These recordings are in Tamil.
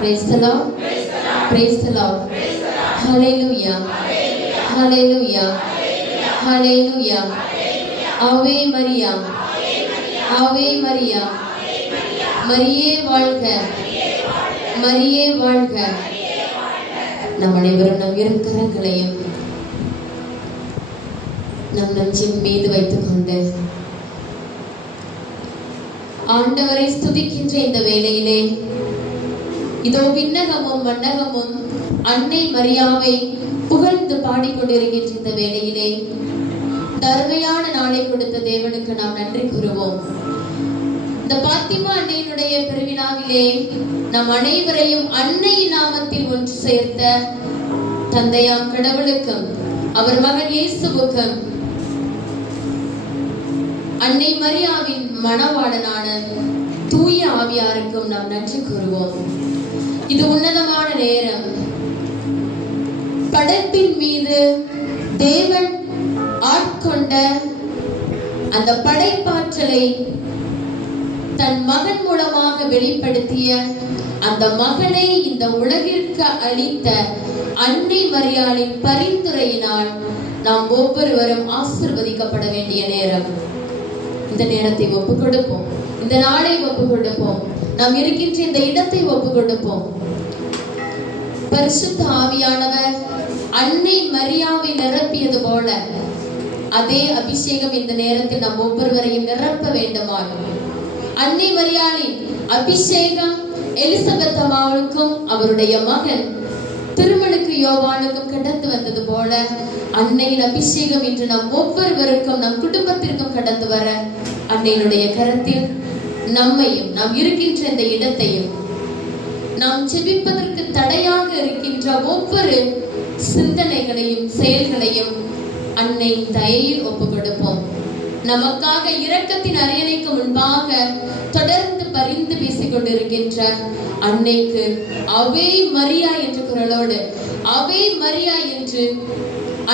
Praise the Lord. Praise the Lord. Hallelujah. Hallelujah. Hallelujah. Ave Maria. Ave Maria. மரியே வாழ்க. மரியே வாழ்க. நம் அனைவரும் நம் இரு கரங்களையும் நம் நெஞ்சின் மீது வைத்துக் கொண்டு ஆண்டவரை ஸ்துதிக்கின்ற இந்த வேளையிலே இதோ விண்ணகமும் மண்ணகமும் அன்னை மரியாவை புகழ்ந்து பாடிக்கொண்டிருக்கின்ற இந்த வேளையிலே தர்மையான நாளை கொடுத்த தேவனுக்கு நாம் நன்றி கூறுவோம். இந்த பாத்திமா அன்னையினுடைய பெருவிழாவிலே நம் அனைவரையும் அன்னை நாமத்தில் ஒன்று சேர்த்த தந்தையாம் கடவுளுக்கும் அவர் மகன் இயேசுவுக்கும் அன்னை மரியாவின் மணவாளனான தூய ஆவியாருக்கும் நாம் நன்றி கூறுவோம். இது உன்னதமான நேரம். படைப்பின் மீது தேவன் ஆட்கொண்ட அந்த படைப்பாற்றலை தன் மகன் மூலமாக வெளிப்படுத்திய அந்த மகனை இந்த உலகிற்கு அளித்த அன்னை மரியாளின் பரிந்துரையினால் நாம் ஒவ்வொருவரும் ஆசீர்வதிக்கப்பட வேண்டிய நேரம். இந்த நேரத்தை ஒப்புக் கொடுப்போம். இந்த நாளை ஒப்புக் கொடுப்போம். நாம் இருக்கின்ற இந்த இடத்தை ஒப்புக் கொடுப்போம். பரிசுத்த ஆவியானவர் அன்னை மரியாவை நிரப்பியது போல அதே அபிஷேகம் இந்த நேரத்தில் நாம் ஒவ்வொருவரையும் நிரப்ப வேண்டுமாய் அன்னை மரியாளின் அபிஷேகம் எலிசபெத் அம்மாவுக்கும் அவருடைய மகன் திருமலுக்கு யோவானுக்கும் கடந்து வந்தது போல அன்னையின் அபிஷேகம் இன்று நம் ஒவ்வொருவருக்கும் நம் குடும்பத்திற்கும் கடந்து வர அன்னையினுடைய கரத்தில் நம்மையும் நாம் இருக்கின்ற இந்த இடத்தையும் நாம் செபிப்பதற்கு தடையாக இருக்கின்ற ஒவ்வொரு சிந்தனைகளையும் செயல்களையும் அன்னை தயையில் ஒப்புக் கொடுப்போம். நமக்காக இரக்கத்தின் அரியணைக்கு முன்பாக தொடர்ந்து பரிந்து பேசிக் கொண்டிருக்கின்ற அன்னைக்கு அவே மரியா என்ற குரலோடு அவே மரியா என்று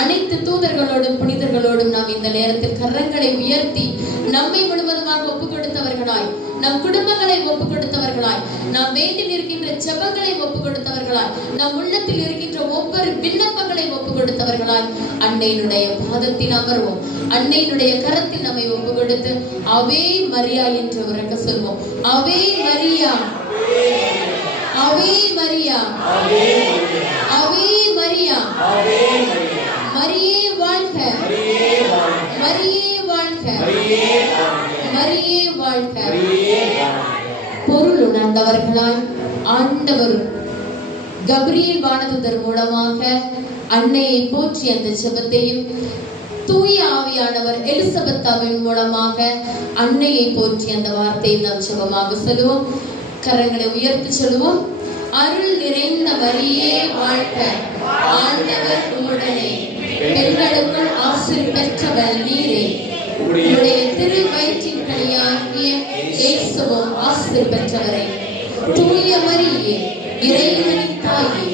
அனைத்து தூதர்களோடும் புனிதர்களோடும் நாம் இந்த நேரத்தில் கரங்களை உயர்த்தி நம்மை முழுவதுமாக ஒப்புக் கொடுத்தவர்களாய், நம் குடும்பங்களை ஒப்புக் கொடுத்தவர்களாய், நாம் வேண்டி இருக்கின்ற ஜெபங்களை ஒப்புக் கொடுத்தவர்களாய், நம் உள்ளத்தில் இருக்கின்ற ஒவ்வொரு விண்ணப்பங்களை ஒப்புக் கொடுத்தவர்களாய் அன்னையினுடைய பாதத்தில் அமர்வோம். அன்னையினுடைய கரத்தில் நம்மை ஒப்புக் கொடுத்து அவே மரியா என்று உரக்க சொல்வோம். அவே மரியா, அவே மரியா, அவே மரியா, மரியே வாழ்க, மரியே வாழ்க, மரியே வாழ்க. பொருள் உணர்ந்தவர்களாய் ஆண்டவர் கபிரியேல் வானதூதர் மூலமாக அன்னையை போற்றி அந்த ஜெபத்தையும் தூய ஆவியானவர் எலிசபெத்தாவின் மூலமாக அன்னையை போற்றி அந்த வார்த்தையை நாம் ஜெபமாக சொல்லுவோம். கரங்களை உயர்த்தி சொல்லுவோம். அருள் நிறைந்த மரியே வாழ்க, ஆண்டவர் உம்முடனே, பெண்களுக்குள் ஆசீர் பெற்றவள் நீரே, உம்முடைய திரு வயிற்றின் கனியாகிய இயேசுவும் ஆசீர் பெற்றவரே. தூய மரியே, இறைவனின் தாயே,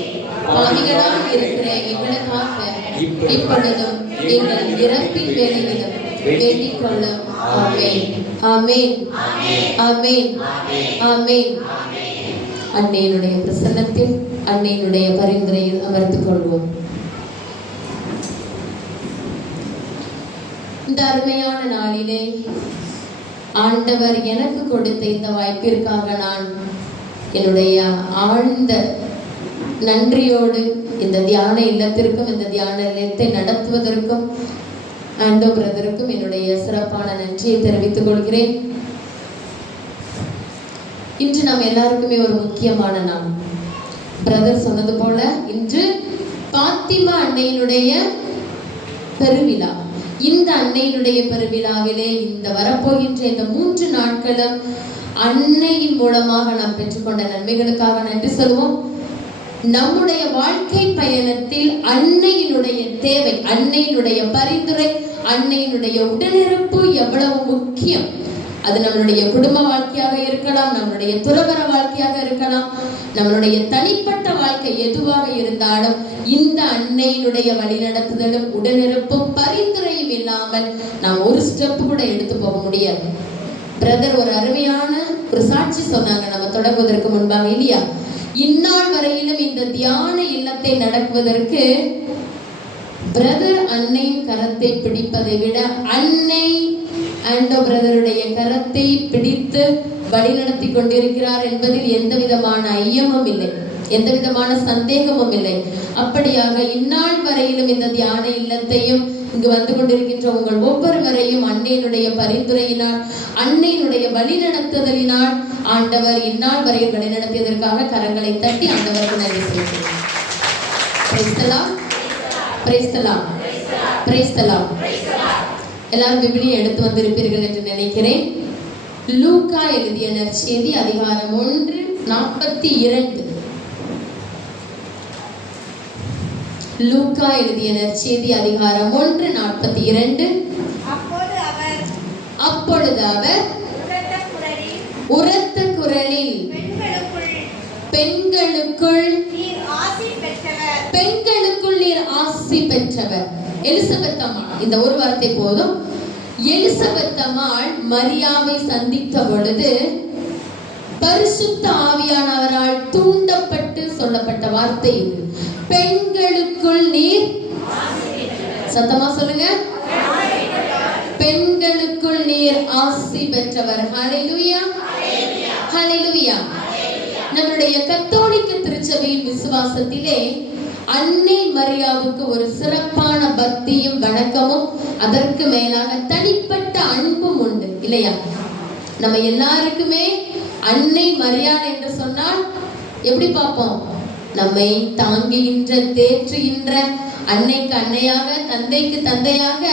பாவிகளாய் இருக்கிற எங்களுக்காக இப்பொழுதும் எங்கள் இறப்பின் வேளையிலும் வேண்டிக் கொள்ளும். ஆமென், ஆமென், ஆமென், ஆமென். அன்னையினுடைய பிரசன்னத்தில் அன்னையினுடைய பரிந்துரையில் அமர்ந்து கொள்வோம். இந்த அருமையான நாளிலே ஆண்டவர் எனக்கு கொடுத்த இந்த வாய்ப்பிற்காக நான் என்னுடைய ஆழ்ந்த நன்றியோடு இந்த தியான இல்லத்திற்கும் இந்த தியான இல்லத்தை நடத்துவதற்கும் ஆண்டோ பிரதருக்கும் என்னுடைய சிறப்பான நன்றியை தெரிவித்துக் கொள்கிறேன். இன்று நாம் எல்லாருக்குமே ஒரு முக்கியமான நாள். பிரதர் சொன்னது போல இன்று பாத்திமா அன்னையினுடைய பெருவிழா. இந்த அன்னையினுடைய பெருவிழாவிலே இந்த வரப்போகின்ற இந்த 3 நாட்களும் அன்னையின் மூலமாக நாம் பெற்றுக்கொண்ட நன்மைகளுக்காக நன்றி சொல்வோம். நம்முடைய வாழ்க்கை பயணத்தில் அன்னையினுடைய தேவை, அன்னையினுடைய பரிந்துரை, அன்னையினுடைய உடனிருப்பு எவ்வளவு முக்கியம். அது நம்மளுடைய குடும்ப வாழ்க்கையாக இருக்கலாம், நம்மளுடைய துறவற வாழ்க்கையாக இருக்கலாம், நம்மளுடைய தனிப்பட்ட வாழ்க்கை எதுவாக இருந்தாலும் இந்த அன்னையினுடைய வழிநடத்துதலும் உடனிருப்பும் பரிந்துரையும் இல்லாமல் நாம் ஒரு ஸ்டெப் கூட எடுத்து போக முடியாது. பிரதர் ஒரு அருமையான ஒரு சாட்சி சொன்னாங்க நம்ம தொடங்குவதற்கு முன்பாக இல்லையா? இந்நாள் வரையிலும் இந்த தியான இல்லத்தை நடக்குவதற்கு பிரதர் அன்னையின் கரத்தை பிடிப்பதை விட அன்னை ஆண்டோ பிரதருடைய கரத்தை பிடித்து வழிநடத்தி கொண்டிருக்கிறார் என்பதில் எந்த விதமான ஐயமும் இல்லை, எந்த விதமான சந்தேகமும் இல்லை. அப்படியாக இந்நாள் வரையிலும் இந்த தியான இல்லத்தையும் இங்கு வந்து கொண்டிருக்கின்ற உங்கள் ஒவ்வொருவரையும் அன்னையினுடைய பரிந்துரையினால், அன்னையினுடைய வழிநடத்துதலினால் ஆண்டவர் இந்நாள் வரையில் வழிநடத்தியதற்காக கரங்களை தட்டி ஆண்டவருக்கு நன்றி சொல்கிறேன். எல்லாரும் விபிலியை எடுத்து வந்திருப்பீர்கள் என்று நினைக்கிறேன். லூக்கா எழுதிய நற்செய்தி அதிகாரம் 1:42. லூக்கா எழுதிய நற்செய்தி அதிகாரம் 1:42. அப்பொழுது அவர் உரத்த குரலில் பெண்களுக்குள் நீர் ஆசி பெற்றவர். எலிசபெத் அம்மாள், இந்த ஒரு வார்த்தை போதும். எலிசபெத் அம்மாள் மரியாவை சந்தித்த பொழுது பரிசுத்த ஆவியானவரால் தூண்டப்பட்டு சொல்லப்பட்ட வார்த்தை இது. பெண்களுக்குள் நீர், சத்தமா சொல்லுங்க, பெண்களுக்குள் நீர் ஆசி பெற்றவர். ஹல்லேலூயா, ஹல்லேலூயா. நம்முடைய கத்தோலிக்க திருச்சபையின் விசுவாசத்திலே அன்னை மரியாவுக்கு ஒரு சிறப்பான பக்தியும் வணக்கமும் அதற்கு மேலாக தனிப்பட்ட அன்பும் உண்டு இல்லையா? நம்ம எல்லாருக்குமே அன்னை மரியாள் என்று சொன்னால் எப்படி பார்ப்போம்? நம்மை தாங்குகின்ற, தேற்றுகின்ற, அன்னைக்கு அன்னையாக, தந்தைக்கு தந்தையாக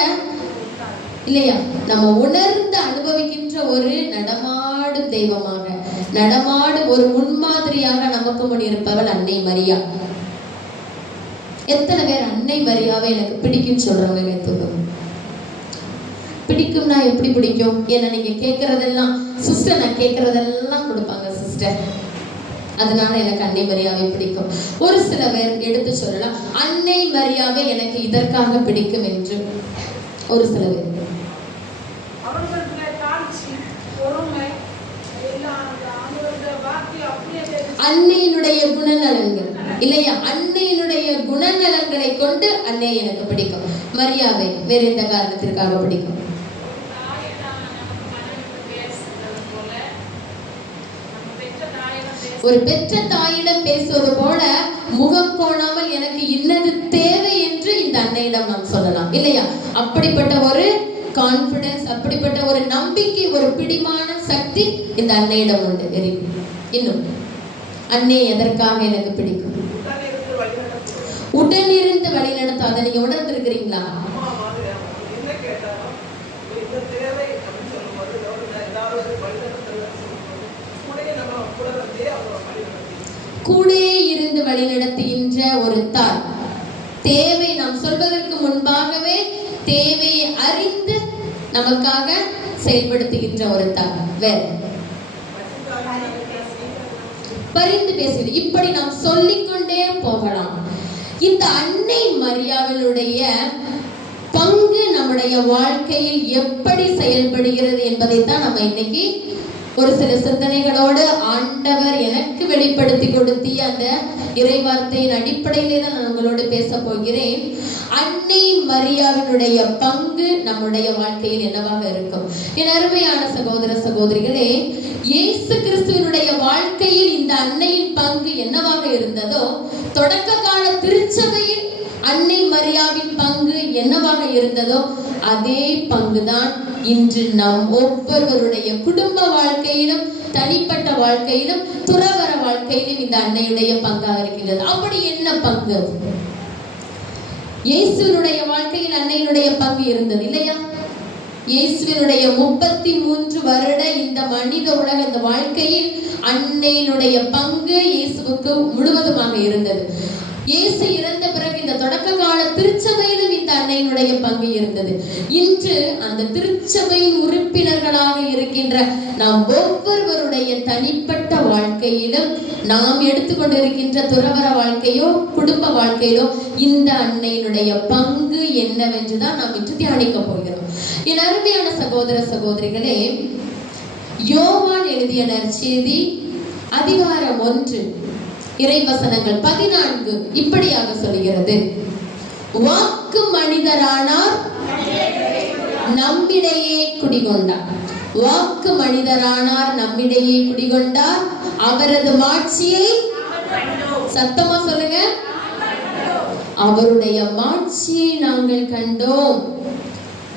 இல்லையா, நம்ம உணர்ந்து அனுபவிக்கின்ற ஒரு நடமாடும் தெய்வமாக, நடமாடும் ஒரு முன்மாதிரியாக நமக்கு முன் இருப்பவள் அன்னை மரியா. எத்தனை பேர் அன்னை மரியாவை எனக்கு பிடிக்கும் சொல்றவங்க வைத்துக்கோங்க. பிடிக்கும்னா எப்படி பிடிக்கும்? ஏன்னா நீங்க கேட்கறதெல்லாம் சிஸ்டர், நான் கேட்கறதெல்லாம் கொடுப்பாங்க சிஸ்டர், அதனால எனக்கு அன்னை மரியாவை பிடிக்கும். ஒரு சில பேர் எடுத்து சொல்லலாம், அன்னை மரியாவை எனக்கு இதற்காக பிடிக்கும் என்று. ஒரு சில பேர் அன்னையினுடைய குணநலன்கள் இல்லையா, அன்னையினுடைய குணநலன்களை கொண்டு அன்னை எனக்கு பிடிக்கும். மரியாதை வேற எந்த காரணத்திற்காக பிடிக்கும்? ஒரு பெற்ற தாயிடம் பேசுவது போல முகம் கோணாமல் எனக்கு இன்னது தேவை என்று இந்த அன்னையிடம் நாம் சொல்லலாம் இல்லையா? அப்படிப்பட்ட ஒரு கான்பிடன்ஸ், அப்படிப்பட்ட ஒரு நம்பிக்கை, ஒரு பிடிமான சக்தி இந்த அன்னையிடம் உண்டு. வெரி இன்னும் அன்னை எதற்காக எனக்கு பிடிக்கும்? உடனிருந்து வழிநடத்தும். அதை நீங்க உணர்ந்திருக்கிறீங்களா? கூட இருந்து வழிநடத்துகின்ற ஒரு தாய், தேவை நாம் சொல்வதற்கு முன்பாகவே தேவையை அறிந்து நமக்காக செயல்படுத்துகின்ற ஒரு தாய். வேற பரிந்து பேசுவது, இப்படி நாம் சொல்லிக்கொண்டே போகலாம். இந்த அன்னை மரியாவினுடைய பங்கு நம்முடைய வாழ்க்கையில் எப்படி செயல்படுகிறது என்பதைத்தான் நம்ம இன்னைக்கு ஒரு சில சிந்தனைகளோடு ஆண்டவர் எனக்கு வெளிப்படுத்தி கொடுத்திய அந்த இறைவார்த்தையின் அடிப்படையிலே தான் நான் உங்களோடு பேச போகிறேன். அன்னை மரியாவினுடைய பங்கு நம்முடைய வாழ்க்கையில் என்னவாக இருக்கும்? என் அருமையான சகோதர சகோதரிகளே, இயேசு கிறிஸ்துவினுடைய வாழ்க்கையில் இந்த அன்னையின் பங்கு என்னவாக இருந்ததோ, தொடக்க கால திருச்சபையில் அன்னை மரியாவின் பங்கு என்னவாக இருந்ததோ அதே பங்குதான் இன்று நம் ஒவ்வொருவருடைய குடும்ப வாழ்க்கையிலும், தனிப்பட்ட வாழ்க்கையிலும், துறவற வாழ்க்கையிலும் இந்த அன்னையுடைய பங்காக இருக்கின்றது. அப்படி என்ன பங்கு? இயேசுவினுடைய வாழ்க்கையில் அன்னையினுடைய பங்கு இருந்தது இல்லையா? இயேசுவினுடைய 33 வருட இந்த மனித உலக இந்த வாழ்க்கையில் அன்னையினுடைய பங்கு இயேசுவுக்கு முழுவதுமாக இருந்தது. இயேசு இறந்த பிறகு இந்த தொடக்க கால திருச்சபையிலும் இந்த அன்னையினுடைய பங்கு இருந்தது. இன்று அந்த திருச்சபையின் உறுப்பினர்களாக இருக்கின்ற நாம் ஒவ்வொருவருடைய தனிப்பட்ட வாழ்க்கையிலும், நாம் எடுத்துக்கொண்டிருக்கின்ற துறவற வாழ்க்கையோ குடும்ப வாழ்க்கையிலோ இந்த அன்னையினுடைய பங்கு என்னவென்றுதான் நாம் இன்று தியானிக்க போகிறோம். என் அருமையான சகோதர சகோதரிகளே, யோவான் எழுதிய நற்செய்தி அதிகாரம் 1 இறைவசனங்கள் 14 இப்படியாக சொல்கிறது. வாக்கு மனிதரானார், நம்மிடையே குடிகொண்டார். வாக்கு மனிதரானார், நம்மிடையே குடிகொண்டார். அவரது மாட்சியை, சத்தமா சொல்லுங்க, அவருடைய மாட்சியை நாங்கள் கண்டோம்.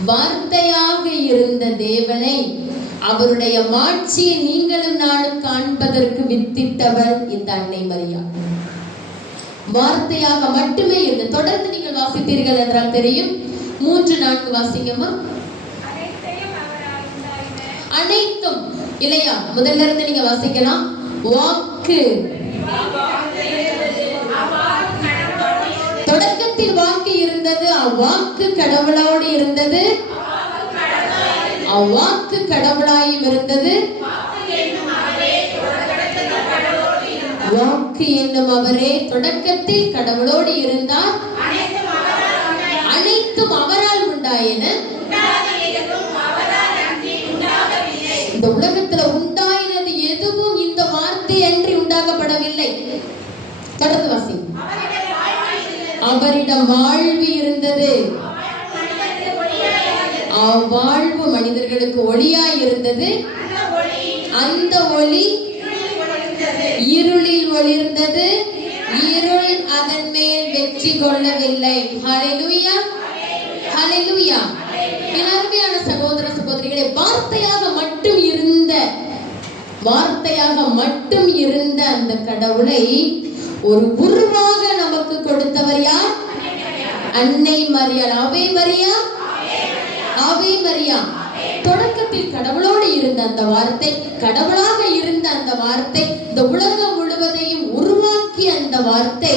வார்த்தையாக இருந்த தேவனை, அவருடைய மாட்சியை நீங்களும் நானும் காண்பதற்கு வித்திட்டவர் இந்த அன்னை மரியா. வார்த்தையாக மட்டுமே இருந்து, தொடர்ந்து நீங்கள் வாசித்தீர்கள் என்றால் தெரியும். 3-4 வாசிங்கம்மா. அனைத்தும் இல்லையா? முதல்ல இருந்து நீங்க வாசிக்கலாம். வாக்கு, தொடக்கத்தில் வாக்கு இருந்தது, அவ்வாக்கு கடவுளோடு இருந்தது, அவ்வாக்கு கடவுளாயும் இருந்தது. வாக்கு என்னும் அவரே தொடக்கத்தில் கடவுளோடு இருந்தார். அனைத்தும் அவரால் உண்டாயின. இந்த உலகத்துல உண்டாயினது எதுவும் இந்த வார்த்தை அன்றி உண்டாக்கப்படவில்லை. தொடர்ந்து வாசி. அவரிடம் வாழ்வு இருந்தது, அவ்வாழ்வு மனிதர்களுக்கு ஒளியாய் இருந்தது. அந்த ஒளி இருளில் ஒளிர்ந்தது, இருள் அதன் மேல் வெற்றி கொள்ளவில்லை. ஹல்லேலூயா, ஹல்லேலூயா. அருமையான சகோதர சகோதரிகளே, வார்த்தையாக மட்டும் இருந்த அந்த கடவுளை ஒரு உருவாக நமக்கு கொடுத்தவர் யார்? அன்னை மரியாள். ஆவே மரியா, ஆவே மரியா. தொடக்கத்தில் கடவுளோடு இருந்த அந்த வார்த்தை, கடவுளாக இருந்த அந்த வார்த்தை, இந்த உலகம் முழுவதையும் உருவாக்கிய அந்த வார்த்தை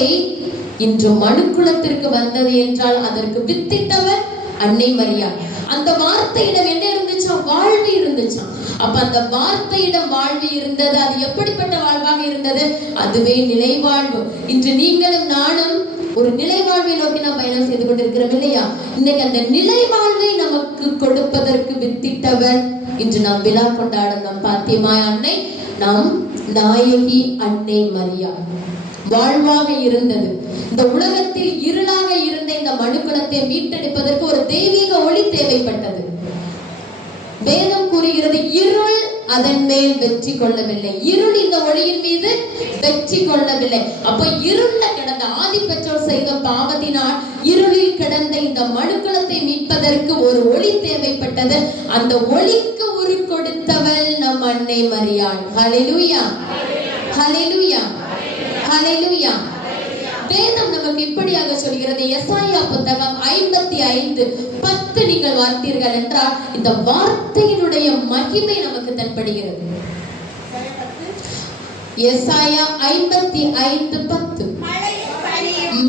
இன்று மனுக்குலத்திற்கு வந்தது என்றால் அதற்கு வித்திட்டவர் அன்னை மரியா. அந்த வார்த்தையிடம் என்ன இருந்துச்சா? வாழ்வு இருந்துச்சாம். அப்ப அந்த வார்த்தையிடம் வாழ்வு இருந்தது. அது எப்படிப்பட்ட வாழ்வாக இருந்தது? அதுவே நிலை வாழ்வு. இன்று நீங்களும் நானும் ஒரு நிலை வாழ்வை நோக்கி நாம் பயணம் செய்து கொண்டிருக்கிறோம் இல்லையா? இன்னைக்கு அந்த நிலை வாழ்வை நமக்கு கொடுப்பதற்கு வித்திட்டவர் இன்று நாம் விழா கொண்டாடும் நம் பாத்தியமாய் அன்னை, நம் நாயகி அன்னை மரியா. வாழ்வாக இருந்தது. இந்த உலகத்தில் இருளாக இருந்த இந்த மனுக்குலத்தை மீட்டெடுப்பதற்கு ஒரு தெய்வீக ஒளி தேவைப்பட்டது. வேதம் கூறுகிறது, இருள் அதன் மேல் வெற்றி கொள்ளவில்லை. இருள் இந்த ஒளியின் மீது வெற்றி கொள்ளவில்லை. அப்ப இருள்ல கிடந்த ஆதி பெற்றோர் செய்த பாவத்தினால் இருளில் கிடந்த இந்த மனுக்குலத்தை மீட்பதற்கு ஒரு ஒளி தேவைப்பட்டது. அந்த ஒளிக்கு உரு கொடுத்தவள் நம் அன்னை மரியாள். ஹல்லேலூயா, ஹல்லேலூயா, ஹல்லேலூயா. வேதம் நமக்கு இப்படியாக சொல்கிறது. எசாயா புத்தகம் 55:10 நீங்கள் வார்த்தீர்கள் என்றால் இந்த வார்த்தையினுடைய மகிமை நமக்கு தென்படுகிறது. எசாயா 55:10.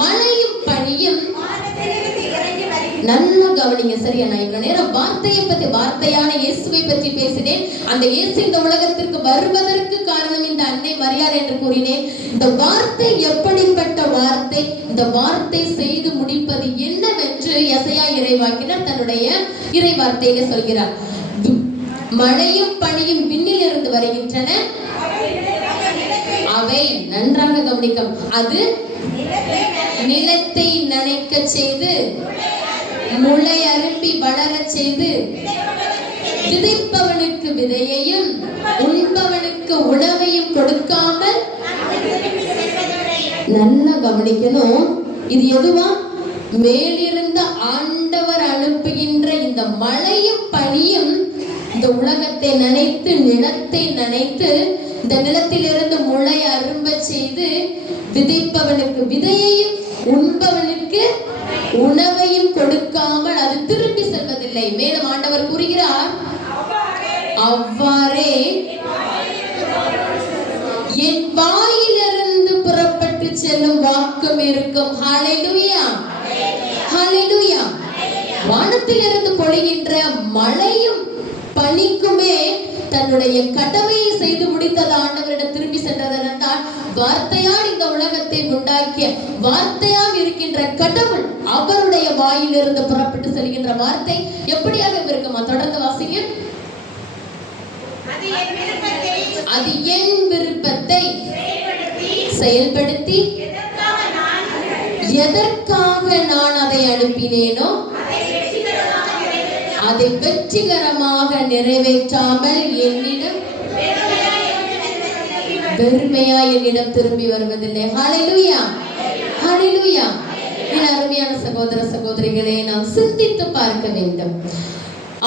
மழையும் பனியும், நல்லா கவனிங்க சரியா? நான் இவ்வளவு நேரம் வார்த்தையை பத்தி, வார்த்தையான இயேசுவை பற்றி பேசினேன். அந்த இயேசு இந்த உலகத்திற்கு வருவதற்கு காரணம் இந்த அன்னை மரியாள் என்று கூறினேன். இந்த வார்த்தை எப்படிப்பட்ட வார்த்தை? இந்த வார்த்தை செய்து முடிப்பது என்னவென்று எசாயா இறைவாக்கினர் தன்னுடைய இறை வார்த்தையில சொல்கிறார். மழையும் பனியும் விண்ணில் இருந்து வருகின்றன, அவை, நன்றாக கவனிக்கும், அது நிலத்தை நனைக்க செய்து, முளை அரும்பி வளர செய்து, விதைப்பவனுக்கு விதையையும் உண்பவனுக்கு உணவையும் கொடுக்காமல், நல்லா கவனிக்கணும், இது எதுவா? மேலிருந்த ஆண்டவர் அனுப்புகின்ற இந்த மழையும் பனியும் இந்த உலகத்தை நனைத்து, நிலத்தை நனைத்து, இந்த நிலத்திலிருந்து முளை அரும்ப செய்து, விதைப்பவனுக்கு விதையையும் உண்பவனுக்கு உணவையும் கொடுக்காமல் அது திரும்பி செல்வதில்லை. மேலும் ஆண்டவர் கூறுகிறார், அவ்வாறே என் வாயிலிருந்து புறப்பட்டு செல்லும் வாக்கும் இருக்கும். ஹல்லேலூயா, ஹல்லேலூயா. வானத்திலிருந்து பொழிகின்ற மழையும் பனிக்குமே தன்னுடைய கடமையை செய்து முடித்தது ஆண்டவரிடம் திரும்பி சென்றது என்றால், வார்த்தையால் இந்த உலகத்தை உண்டாக்கிய, வார்த்தையாக இருக்கின்ற கடவுள் அவருடைய வாயிலிருந்து புறப்பட்டு செல்கின்ற வார்த்தை எப்படியாக இருக்குமா? தொடர்ந்து வாசிங்க. அது என் விருப்பத்தை செயல்படுத்தி எதற்காக நான் அதை அனுப்பினேனோ அதை வெற்றிகரமாக நிறைவேற்றாமல் என்னிடம் வெறுமையா என்னிடம் திரும்பி வருவதில்லை. ஹல்லேலூயா, ஹல்லேலூயா. என் அருமையான சகோதர சகோதரிகளே, நாம் சிந்தித்து பார்க்க வேண்டும்.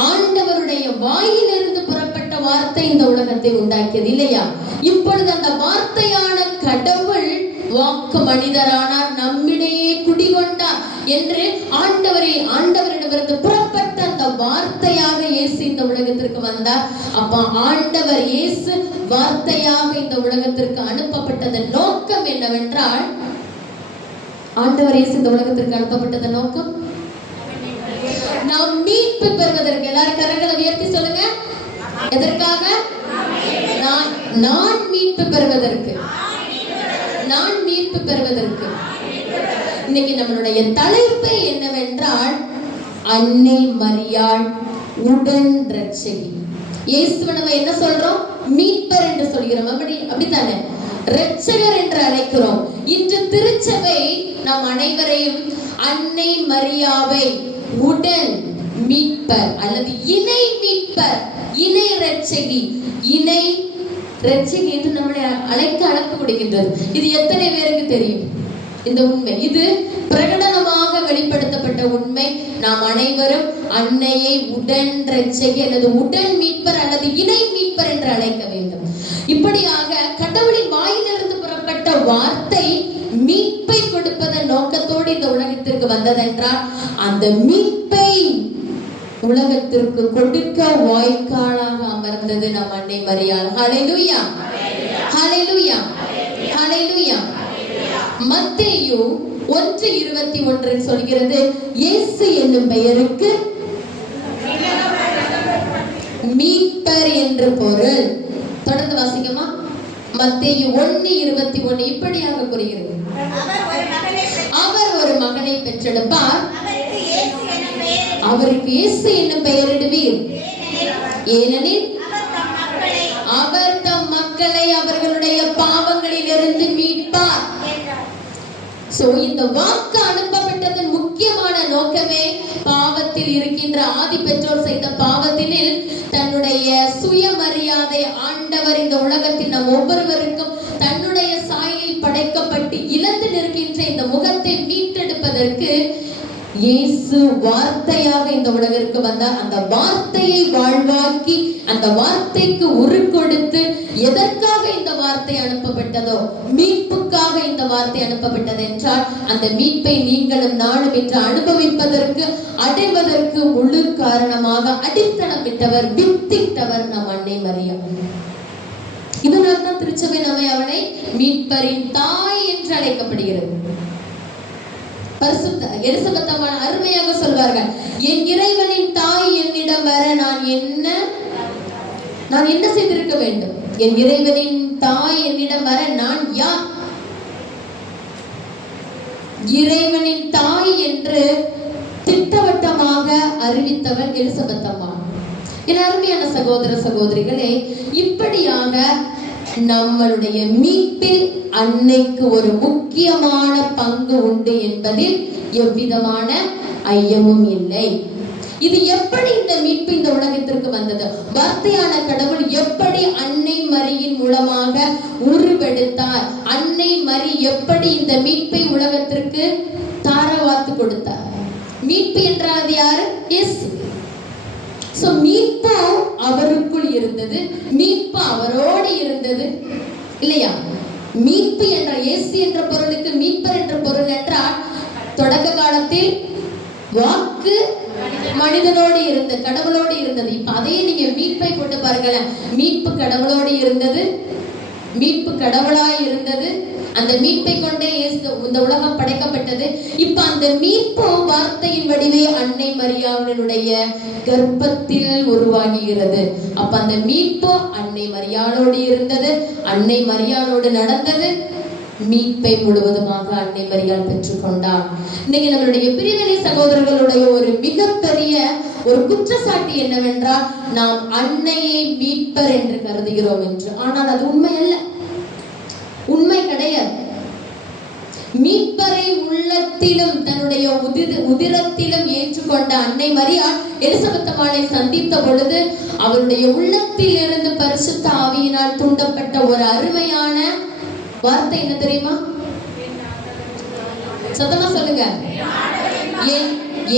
ஆண்டவருடைய வாயிலிருந்து புறப்பட்ட வார்த்தை இந்த உலகத்தை உண்டாக்கியது இல்லையா? இப்பொழுது அந்த வார்த்தையான கடவுள் வாக்கு மனிதரானார், நம்மிடையே குடிகொண்டார் என்று ஆண்டவரிடமிருந்து புறப்பட்ட அந்த வார்த்தையாக இயேசு இந்த உலகத்திற்கு வந்தார். அப்ப ஆண்டவர் இயேசு வார்த்தையாக இந்த உலகத்திற்கு அனுப்பப்பட்டதன் நோக்கம் என்னவென்றால், ஆண்டவர் இயேசு இந்த உலகத்திற்கு அனுப்பப்பட்டதன் நோக்கம் நாம் மீட்பு பெறுவதற்கு. எல்லாரும் கரங்களை உயர்த்தி சொல்லுங்க. எதற்காக? நான் மீட்பு பெறுவதற்கு. நான் மீட்பு பெறுவதற்கு. இன்னைக்கு நம்மளுடைய தலைப்பு என்னவென்றால், அன்னை மரியாள் உடன் இரட்சகி. இயேசுவை நம்ம என்ன சொல்றோம்? மீட்பர் என்று சொல்கிறோம். அப்படித்தானே? இரட்சகர் என்று அழைக்கிறோம். இன்று திருச்சபை நாம் அனைவரையும் அன்னை மரியாவை உடன் மீட்பர் அல்லது இணை மீட்பர், இணை இரட்சகி, இணை இரட்சகி என்று நம்மளை அழைப்பு கொடுக்கின்றது. இது எத்தனை பேருக்கு தெரியும்? இந்த உண்மை இது பிரகடனமாக வெளிப்படுத்தப்பட்ட உண்மை. நாம் அனைவரும் அன்னையை உடன் இரட்சகி அல்லது உடன் மீட்பர் அல்லது இணை மீட்பர் என்று அழைக்க வேண்டும். இப்படியாக கடவுளின் வாயிலிருந்து புறப்பட்ட வார்த்தை மீட்பை கொடுப்பதன் நோக்கத்தோடு இந்த உலகத்திற்கு வந்ததென்றால், அந்த மீட்பை உலகத்திற்கு கொடுக்க வாய்க்காலாக அமர்ந்தது நம் அன்னை மரியாள். ஹல்லேலூயா, ஹல்லேலூயா, ஹல்லேலூயா. மத்தேயு 1:21 சொல்கிறது, இயேசு என்னும் பெயருக்கு மீட்பர் என்று பொருள். தொடர்ந்து வாசிக்கமா? மத்தேயு 1:21 இப்படியாக கூறுகிறது, அவர் ஒரு மகனை பெற்றெடுப்பார், அவருக்கு இயேசு என்னும் பெயரிடுவீர், ஏனெனில் அவர் தம் மக்களை அவர்களுடைய பாவங்களிலிருந்து மீட்பார். சோ இந்த வாக்கு அனுப்பப்பட்டதன் முக்கியமான நோக்கமே, பாவத்தில் இருக்கின்ற ஆதி பெற்றோர் செய்த பாவத்தினில் தன்னுடைய சுயமரியாதை ஆண்டவர் இந்த உலகத்தில் நம் ஒவ்வொருவருக்கும் தன்னுடைய சாயலில் படைக்கப்பட்டு இழந்து நிற்கின்ற இந்த முகத்தை மீட்டெடுப்பதற்கு இயேசு வார்த்தையாக இந்த உலகிற்கு வந்தார். அந்த வார்த்தையை வாழ்வாக்கி அந்த வார்த்தைக்கு உருக்கொடுத்து, எதற்காக இந்த வார்த்தை அனுப்பப்பட்டதோ, மீட்புக்காக இந்த வார்த்தை அனுப்பப்பட்டது என்றால், அந்த மீட்பை நீங்களும் நானும் இன்று அனுபவிப்பதற்கு அடைவதற்கு முழு காரணமாக அடித்தளமிட்டவர், வித்திட்டவர் நம் அன்னை மரியா. இதனால் தான் திருச்சபை நம்மை அவனை மீட்பரின் தாய் என்று அழைக்கப்படுகிறது. பரிசுத்த எலிசபெத் அம்மா அருமையாக சொல்வார்கள், என் இறைவனின் தாய் என்னிடம் வர நான் என்ன செய்திருக்க வேண்டும்? என் இறைவனின் தாய் என்னிடம் வர நான் யார்? இறைவனின் தாய் என்று திட்டவட்டமாக அறிவித்தவர் எலிசபெத் அம்மா. என் அருமையான சகோதர சகோதரிகளே, இப்படியாக நம்மளுடைய மீட்பில் அன்னைக்கு ஒரு முக்கியமான பங்கு உண்டு என்பதில் எவ்விதமான ஐயமும் இல்லை. இது எப்படி இந்த மீட்பு இந்த உலகத்திற்கு வந்தது? வார்த்தையான கடவுள் எப்படி அன்னை மரியின் மூலமாக உருவெடுத்தார்? அன்னை மரி எப்படி இந்த மீட்பை உலகத்திற்கு தாரவாத்து கொடுத்தார்? மீட்பு என்றால் யாரு? இயேசு. சோ மீட்பு அவருக்குள் இருந்தது, மீட்பு அவரோடு இருந்தது இல்லையா? மீட்பு என்ற இயேசு என்ற பொருளுக்கு மீட்பர் என்ற பொருள் என்றால், தொடக்க காலத்தில் வாக்கு மனிதனோடு இருந்தது, கடவுளோடு இருந்தது. இப்ப அதையே நீங்க மீட்பை போட்டு பாருங்களேன். மீட்பு கடவுளோடு இருந்தது, மீட்பு கடவுளாய் இருந்தது. அந்த மீட்பை கொண்டே இந்த உலகம் படைக்கப்பட்டது. இப்ப அந்த மீட்பு வார்த்தையின் வடிவே அன்னை மரியாளுடைய கர்ப்பத்தில் உருவாகிறது. அப்ப அந்த மீட்பு அன்னை மரியாளோடு இருந்தது, அன்னை மரியாளோடு நடந்தது. மீட்பை முழுவதுமாக அன்னை மரியாள் பெற்றுக்கொண்டார். இன்னைக்கு நம்மளுடைய பிரிவினை சகோதரர்களுடைய ஒரு மிகப்பெரிய ஒரு குற்றச்சாட்டு என்னவென்றால், நாம் அன்னையை மீட்பர் என்று கருதுகிறோம் என்று. ஆனால் அது உண்மை அல்ல. உண்மை கிடையாது. மீட்பரை உள்ளத்திலும் தன்னுடைய உதிரத்திலும் ஏற்றுக்கொண்ட அன்னை மரியாள் எலிசபெத் அம்மாளை சந்தித்த பொழுது அவருடைய உள்ளத்தில் இருந்து பரிசுத்த ஆவியினால் தூண்டப்பட்ட ஒரு அருமையான வார்த்தை என்ன தெரியுமா? சத்தமா சொல்லுங்க.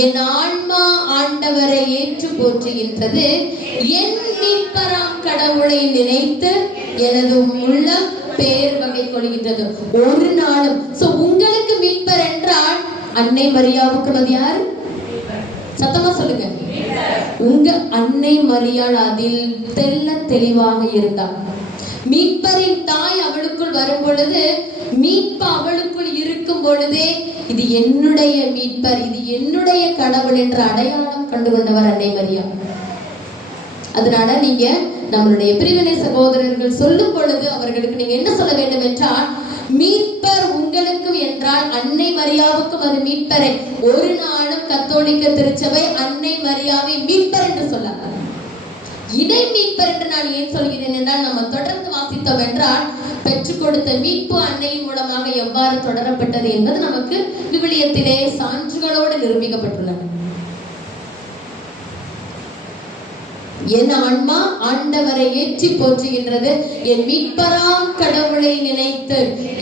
என் ஆன்மா ஆண்டவரை ஏற்று போற்றுகின்றது, என் மீட்பராம் கடவுளை நினைத்து எனது உள்ளம் பேர் வகை கொள்கின்றது. ஒரு நாளும் உங்களுக்கு மீட்பர் என்றால் அன்னை மரியாவுக்கு அது யார்? சத்தமா சொல்லுங்க. உங்க அன்னை மரியாள் அதில் தெல்ல தெளிவாக இருந்தார். மீட்பரின் தாய் அவளுக்குள் வரும் பொழுது, மீட்பு அவளுக்குள் இருக்கும் பொழுதே இது என்னுடைய மீட்பர், இது என்னுடைய கடவுள் என்ற அடையாளம் கண்டுகொண்டவர் அன்னை மரியாள். அதனால நீங்க நம்மளுடைய பிரிவினை சகோதரர்கள் சொல்லும் பொழுது அவர்களுக்கு நீங்க என்ன சொல்ல வேண்டும் என்றால், மீட்பர் உங்களுக்கு என்றால் அன்னை மரியாவுக்கும் அது மீட்பரை. ஒரு நாளும் கத்தோலிக்க திருச்சபை அன்னை மரியாவை மீட்பர் என்று சொல்லாது. இடை மீட்பர் என்று நான் ஏன் சொல்கிறேன் என்றால், நம்ம தொடர்ந்து வாசித்தோம் என்றால் பெற்றுக் கொடுத்த மீட்பு அன்னையின் மூலமாக எவ்வாறு தொடரப்பட்டது என்பது நமக்கு விவிலியத்திலே சான்றுகளோடு நிரூபிக்கப்பட்டுள்ளது. என் ஆன்மா ஆண்டவரை ஏற்றி போற்றுகின்றது, என் மீட்பராம் கடவுளை நினைத்து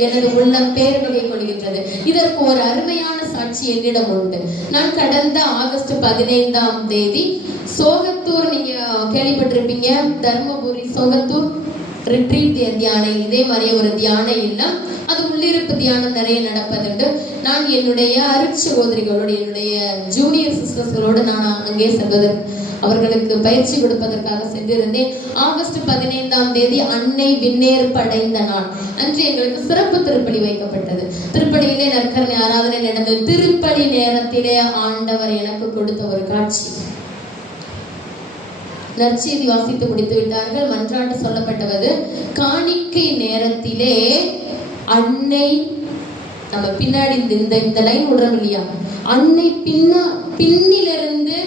எனது உள்ளம் பேர் வகை கொள்கின்றது. இதற்கு ஒரு அருமையான சாட்சி என்னிடம் உண்டு. நான் கடந்த ஆகஸ்ட் 15ஆம் தேதி சோகத்தூர், நீங்க கேள்விப்பட்டிருப்பீங்க, தர்மபுரி சோகத்தூர் ரிட்ரீட் தியானம், இதே மாதிரி ஒரு தியானம் இல்லம், அது உள்ளிருப்பு தியானம் நிறைய நடப்பதுண்டு. நான் என்னுடைய அருட்சகோதரிகளோடு, என்னுடைய ஜூனியர் சிஸ்டர்ஸோடு நான் அங்கே செல்வதற்கு, அவர்களுக்கு பயிற்சி கொடுப்பதற்காக சென்றிருந்தேன். ஆகஸ்ட் 15ஆம் தேதி அன்னை விண்ணேற்பு படைந்த நாள் அன்று எங்களுக்கு சிறப்பு திருப்பலி வைக்கப்பட்டது. திருப்பலியிலே நற்கரணை ஆராதனை நடந்தது. திருப்பலி நேரத்திலே ஆண்டவர் எனக்கு கொடுத்த ஒரு காட்சி. நற்செய்தி வாசித்து முடித்து விட்டார்கள். மன்றாட்டு சொல்லப்பட்டது. காணிக்கை நேரத்திலே அன்னை, நம்ம பின்னாடி இந்த லைன் விடுறோம் இல்லையா, அன்னை பின்னிலிருந்து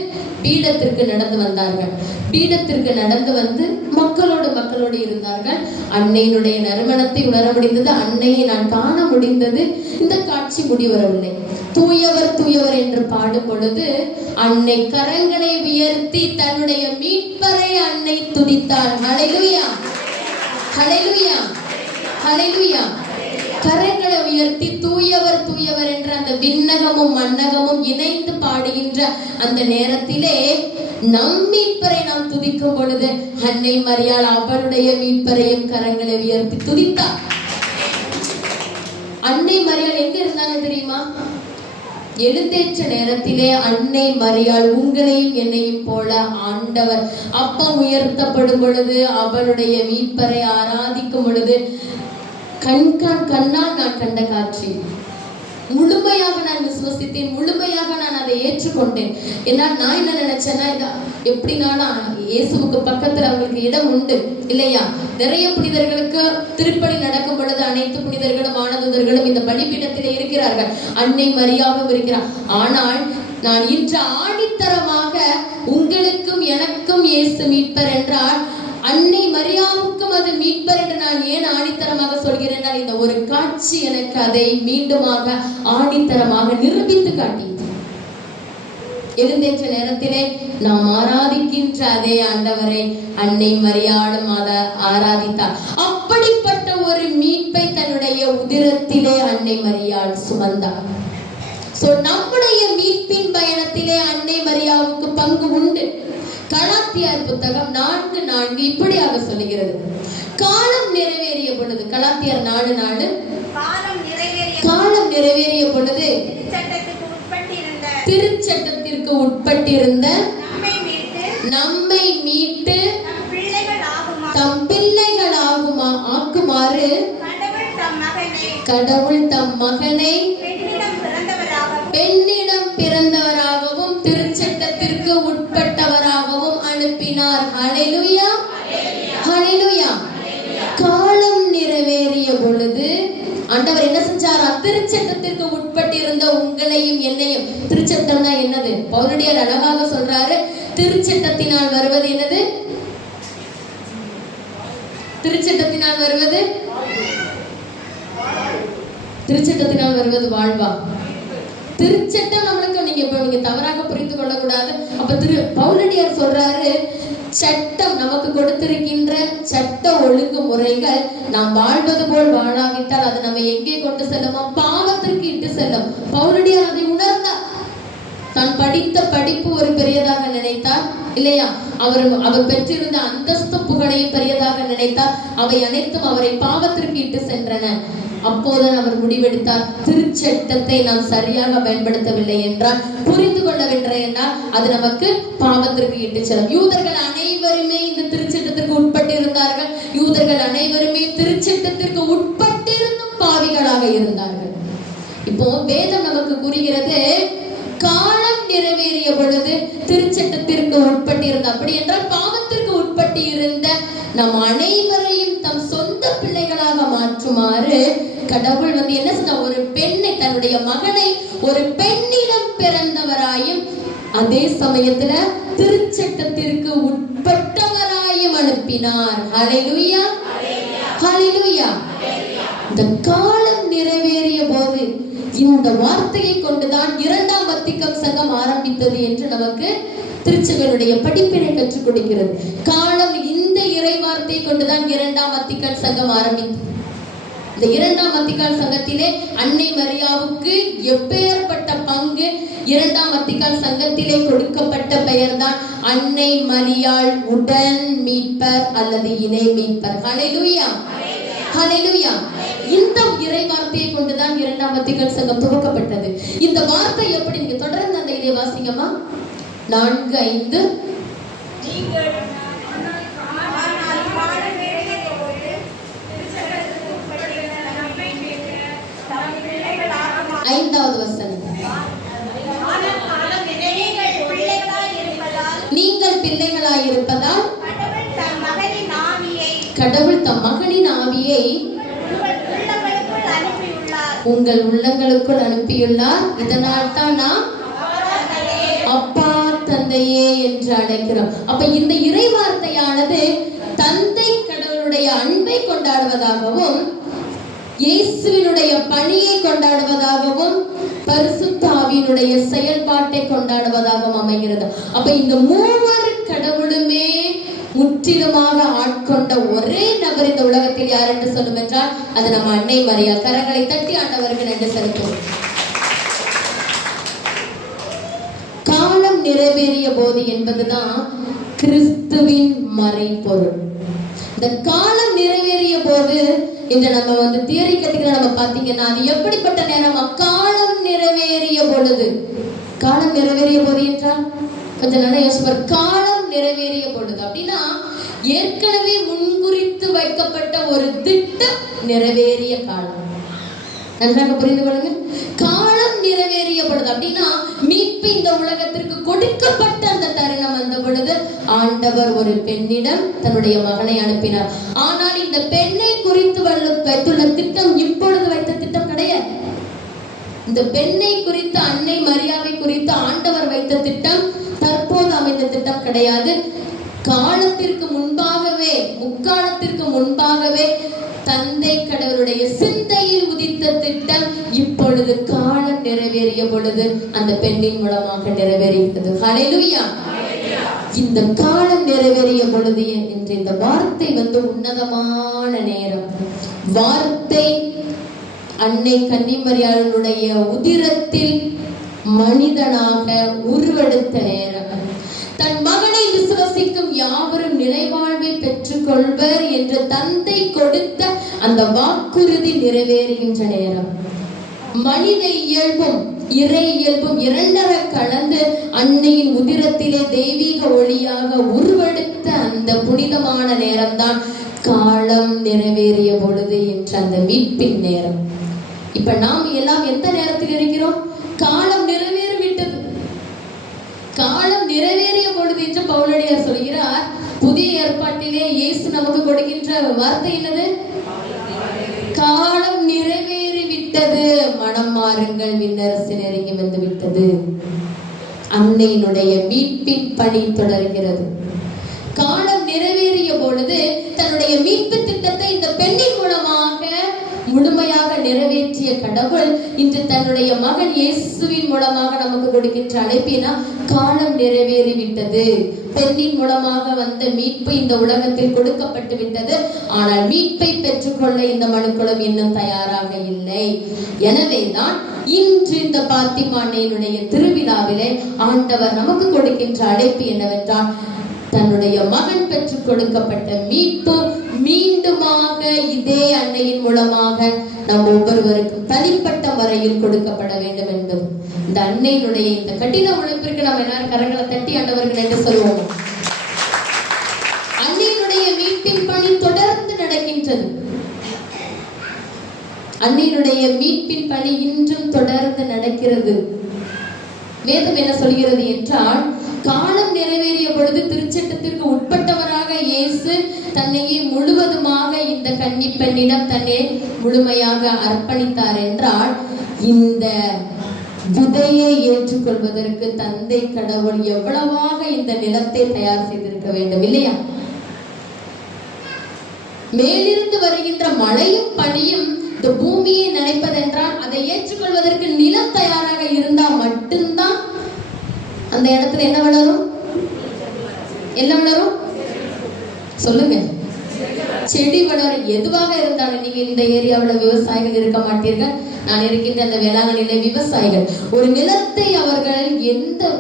பீடத்திற்கு நடந்து வந்தார்கள். பீடத்திற்கு நடந்து வந்து மக்களோடு இருந்தார்கள். அன்னையினுடைய நறுமணத்தை உணர முடிந்தது, அன்னையை நான் காண முடிந்தது. இந்த காட்சி முடிவரவில்லை. தூயவர் தூயவர் என்று பாடும் பொழுது அன்னை கரங்களை உயர்த்தி தன்னுடைய மீட்பரை அன்னை துதித்தாள். ஹல்லேலூயா, ஹல்லேலூயா, ஹல்லேலூயா. கரங்களை உயர்த்தி தூயவர் தூயவர் என்ற அந்த விண்ணகமும் மண்ணகமும் இணைந்து பாடுகின்ற அந்த நேரத்திலே நம் மீட்பரை நாம் துதிக்கும் பொழுது அன்னை மரியாள் அவளுடைய மீட்பரையும் கரங்களை உயர்த்தி துதித்தார். அன்னை மரியாள் எங்க இருந்தாங்க தெரியுமா? எழுந்தேற்ற நேரத்திலே அன்னை மரியாள் உங்களையும் என்னையும் போல ஆண்டவர் அப்பம் உயர்த்தப்படும் பொழுது, அவளுடைய மீட்பரை ஆராதிக்கும் பொழுது கண்ணால் நான் கண்ட காட்சி முழுமையாக நான் விசுவசித்தேன், முழுமையாக நான் அதை ஏற்றுக்கொண்டேன். ஏன்னா நான் என்ன நினைச்சேன்னா, எப்படினாலும் இயேசுவுக்கு பக்கத்துல அவங்களுக்கு இடம் உண்டு இல்லையா? நிறைய புனிதர்களுக்கு திருப்பலி நடக்கும் பொழுது அனைத்து புனிதர்களும் ஆனந்தர்களும் இந்த பலிபீடத்திலே இருக்கிறார்கள், அன்னை மரியாவும் இருக்கிறார். ஆனால் நான் இன்று ஆணித்தரமாக உங்களுக்கும் எனக்கும் இயேசு மீட்பர் என்றால் அன்னை மரியாவுக்கும் அது மீட்பர் என்று நான் ஏன் ஆணித்தரமாக சொல்கிறேன் என்றால், இந்த ஒரு காட்சி எனக்கு அதை மீண்டுமாக ஆணித்தரமாக நிரூபித்து காட்டியது. எழுந்தேற்ற நேரத்திலே நாம் ஆராதிக்கின்ற அதே ஆண்டவரை அன்னை மரியாளும் ஆராதித்தார். அப்படிப்பட்ட ஒரு மீட்பை தன்னுடைய உதிரத்திலே அன்னை மரியாள் சுமந்தார். நம்முடைய மீட்பின் பயணத்திலே அன்னை மரியாவுக்கு பங்கு உண்டு. கலாத்தியர் புத்தகம் 4:4 இப்படியாக சொல்லுகிறது. காலம் நிறைவேறிய பொழுது, கலாத்தியர் 4:4, காலம் நிறைவேறிய பொழுது திருச்சட்டத்திற்கு உட்பட்டிருந்த நம்மை மீட்டு தம் பிள்ளைகள் ஆக்குமாறு கடவுள் தம் மகனை பெண்ணிடம் பிறந்தவராகவும் திருச்சட்டத்திற்கு உட்பட்டவராகவும் அனுப்பினார். ஹல்லேலூயா, ஹல்லேலூயா. காலம் நிறைவேறிய பொழுது ஆண்டவர் என்ன செஞ்சாரா? திருச்சட்டத்திற்கு உட்பட்டிருந்த உங்களையும் என்னையும், திருச்சட்டம்னா என்னது? பவுலடியார் அழகாக சொல்றாரு, திருச்சட்டத்தினால் வருவது என்னது? திருச்சட்டத்தினால் வருவது திருச்சட்டத்தினால் வருவது வாழ்வா? திருச்சட்டம் நம்மளுக்கு நீங்க தவறாக புரிந்து கொள்ளக்கூடாது. அப்ப பவுலடியார் சொல்றாரு, சட்டம் நமக்கு கொடுத்திருக்கின்ற சட்ட ஒழுங்கு முறைகள் நாம் வாழ்வது போல் வாழாவிட்டால் அது நம்ம எங்கே கொண்டு செல்லுமோ? பாவத்திற்கு இட்டு செல்லும். பவுலடியார் அதை உணர்ந்தார். தான் படித்த படிப்பு ஒரு பெரியதாக நினைத்தார் இல்லையா? அவர் பெற்றிருந்த அந்தஸ்து புகழையும் பெரியதாக நினைத்தார். அவை அனைத்தும் அவரை பாவத்திற்கு இட்டு சென்றன. அப்போதான் அவர் முடிவெடுத்தார், திருச்சட்டத்தை நாம் சரியாக பயன்படுத்தவில்லை என்றால், புரிந்து கொள்ளவில்லை என்றால் அது நமக்கு பாவத்திற்கு இட்டு செல்லும். யூதர்கள் அனைவருமே இந்த திருச்சட்டத்திற்கு உட்பட்டு இருந்தார்கள். யூதர்கள் அனைவருமே திருச்சட்டத்திற்கு உட்பட்டிருந்தும் பாவிகளாக இருந்தார்கள். இப்போ வேதம் நமக்கு கூறுகிறது, காலம் நிறைவேறிய பொழுது திருச்சட்டத்திற்கு உட்பட்டிருந்த, அப்படி என்றால் பாவத்திற்கு உட்பட்டு இருந்த நம் அனைவரையும் தம் சொந்த பிள்ளைகளாக மாற்றுமாறு கடவுள் என்ன சொன்ன? ஒரு பெண்ணை, தன்னுடைய மகனை ஒரு பெண்ணிடம் பிறந்தவராயும் அதே சமயத்துல திருச்சட்டத்திற்கு உட்பட்டவராயும் அனுப்பினார். ஹல்லேலூயா, ஹல்லேலூயா. இந்த காலம் நிறைவேறிய போது இந்த வார்த்தையை கொண்டுதான் இரண்டாம் வத்திக்கான் சங்கம் ஆரம்பித்தது என்று நமக்கு திருச்சபையுடைய படிப்பினை கற்றுக் கொடுக்கிறது. காலம், இந்த இறை வார்த்தையை கொண்டுதான் இரண்டாம் வத்திக்கான் சங்கம் ஆரம்பித்தது. இந்த இரண்டாம் வத்திக்கான் சங்கத்திலே அன்னை மரியாவுக்கு எப்பேற்பட்ட பங்கு! இரண்டாம் வத்திக்கான் சங்கத்திலே கொடுக்கப்பட்ட பெயர் தான் அன்னை மரியாள் உடன் மீட்பர் அல்லது இணை மீட்பர். ஹல்லேலூயா, ஹல்லேலூயா. இந்த இறை வார்த்தையை கொண்டுதான் இரண்டாம் வத்திக்கான் சங்கம் துவக்கப்பட்டது. இந்த வார்த்தை எப்படி? நீங்க தொடர்ந்து அந்த இதை வாசிங்கம்மா. 4:5. ஐந்தாவது வசனம், நீங்கள் பிள்ளைகளாயிருப்பதால் கடவுள் தம் மகனின் ஆவியை உங்கள் உள்ளங்களுக்குள் அனுப்பியுள்ளார். இதனால் தான் நாம் அப்பா தந்தையே என்று அழைக்கிறோம். அப்ப இந்த இறை வார்த்தையானது தந்தை கடவுளுடைய அன்பை கொண்டாடுவதாகவும், இயேசுவினுடைய பணியை கொண்டாடுவதாகவும், பரிசுத்த ஆவியினுடைய செயல்பாட்டை கொண்டாடுவதாகவும் அமைகிறது. அப்ப இந்த மூவர் கடவுளுமே முற்றிலுமாக ஆட்கொண்ட ஒரே நபர் இந்த உலகத்தில் யார் என்று சொல்லும் என்றால் அது நம்ம அன்னை மரியாள். கரங்களை தட்டி ஆண்டவர்கள் என்று செலுத்துவோம். காலம் நிறைவேறிய போது என்பதுதான் கிறிஸ்துவின் மறைபொருள். இந்த காலம் நிறைவேறிய போது இன்று நம்ம தியரி கத்துக்கிற நம்ம பாத்தீங்கன்னா அது எப்படிப்பட்ட நேரம்? காலம் நிறைவேறிய பொழுது. காலம் நிறைவேறிய போது என்றால் கொஞ்சம் நல்லா யோசிப்பார். காலம் நிறைவேறிய பொழுது அப்படின்னா ஏற்கனவே முன்குறித்து வைக்கப்பட்ட ஒரு திட்டம் நிறைவேறிய காலம். நன்றாக புரிந்து கொள்ளுங்க. காலம் நிறைவேறிய பொழுது அப்படின்னா மீட்பு இந்த உலகத்திற்கு கொடுக்கப்பட்ட அந்த தருணம் வந்த பொழுது ஆண்டவர் ஒரு பெண்ணிடம் தன்னுடைய மகனை அனுப்பினார். ஆனால் இந்த பெண்ணை குறித்து வைத்துள்ள திட்டம் இப்பொழுது வைத்த திட்டம் கிடையாது. இந்த பெண்ணை குறித்து, அன்னை மரியாவை குறித்து ஆண்டவர் வைத்த திட்டம் தற்போது அமைந்த திட்டம் கிடையாது. காலத்திற்கு முன்பாகவே, முக்காலத்திற்கு முன்பாகவே தந்தை கடவுளுடைய சிந்தையில் உதித்த திட்டம் இப்பொழுது காலம் நிறைவேறிய பொழுது அந்த பெண்ணின் மூலமாக நிறைவேறியது. ஹல்லேலூயா. இந்த காலம் நிறைவேறிய பொழுது என்ற இந்த வார்த்தை உன்னதமான நேரம். வார்த்தை அன்னை கன்னிமரியாளுடைய உதிரத்தில் மனிதனாக உருவெடுத்த நேரம். தன் மகனை விசுவசிக்கும் யாவரும் நிலைவாழ்வை பெற்றுக் கொள்வர் என்று தந்தை கொடுத்த அந்த வாக்குறுதி நிறைவேறுகின்ற நேரம். மனித இயல்பும் இறை இயல்பும் இரண்டரை கலந்து அன்னையின் உதிரத்திலே தெய்வீக ஒளியாக உருவெடுத்த அந்த புனிதமான நேரம்தான் காலம் நிறைவேறிய பொழுது என்ற அந்த மீட்பின் நேரம். இப்ப நாம் எல்லாம் எந்த நேரத்தில் இருக்கிறோம்? காலம் நிறைவேறிவிட்டது. காலம் நிறைவேறிய பொழுது என்று பவுலடியார் சொல்கிறார். புதிய ஏற்பாட்டிலே இயேசு நமக்கு கொடுக்கின்ற வார்த்தை என்னது? காலம் நிறைவேறிவிட்டது, மனம் மாறுங்கள், விண்ணரசு நெருங்கி வந்து விட்டது. அன்னையினுடைய மீட்பின் பணி தொடர்கிறது. காலம் நிறைவேறிய பொழுது தன்னுடைய மீட்பு திட்டத்தை இந்த பெண்ணின் மூலமாக முழுமையாக நிறைவேற்றிய கடவுள் இன்று தன்னுடைய மகன் இயேசுவின் மூலமாக நமக்கு கொடுக்கின்ற அழைப்பினா, காலம் நிறைவேறிவிட்டது. பெண்ணின் மூலமாக வந்த மீட்பு இந்த உலகத்தில் கொடுக்கப்பட்டு விட்டது. ஆனால் மீட்பை பெற்றுக்கொள்ள இந்த மனுக்குலம் இன்னும் தயாராக இல்லை. எனவேதான் இன்று இந்த பாத்திமா அன்னையினுடைய திருவிழாவிலே ஆண்டவர் நமக்கு கொடுக்கின்ற அழைப்பு என்னவென்றால், தன்னுடைய மகன் பெற்றுக் கொடுக்கப்பட்ட மீட்பு மீண்டுமாக இதே அன்னையின் மூலமாக நம் ஒவ்வொருவருக்கும் தனிப்பட்ட முறையில் கொடுக்கப்பட வேண்டும் என்பது. இந்த அன்னையினுடைய இந்த கடின உழைப்பிற்கு நாம் எல்லாரும் கரங்களை தட்டி ஆண்டவர்கள் என்று சொல்லுவோம். அன்னையினுடைய மீட்பின் பணி தொடர்ந்து நடக்கின்றது. அன்னையினுடைய மீட்பின் பணி இன்றும் தொடர்ந்து நடக்கிறது. வேதம் என்ன சொல்கிறது என்றால், காலம் நிறைவேறிய பொழுது திருச்சட்டத்திற்கு உட்பட்டவராக இயேசு தன்னையே முழுவதுமாக இந்த கன்னி பெண்ணிடம் தன்னை முழுமையாக அர்ப்பணித்தார் என்றால், இந்த விதையை ஏற்றுக்கொள்வதற்கு தந்தை கடவுள் எவ்வளவாக இந்த நிலத்தை தயார் செய்திருக்க வேண்டும் இல்லையா? மேலிருந்து வருகின்ற மழையும் பனியும் இந்த பூமியை நினைப்பதென்றால், அதை ஏற்றுக்கொள்வதற்கு நிலம் தயாராக இருந்தால் மட்டும்தான் அந்த இடத்துல என்ன வளரும்? என்ன வளரும்? சொல்லுங்க. செடி வளரும். எதுவாக இருந்தாலும், நீங்க இந்த ஏரியாவில் விவசாயிகள் இருக்க மாட்டீர்கள், நான் இருக்கின்ற அந்த வேளாங்கண்ணில விவசாயிகள் ஒரு நிலத்தை அவர்கள் எந்த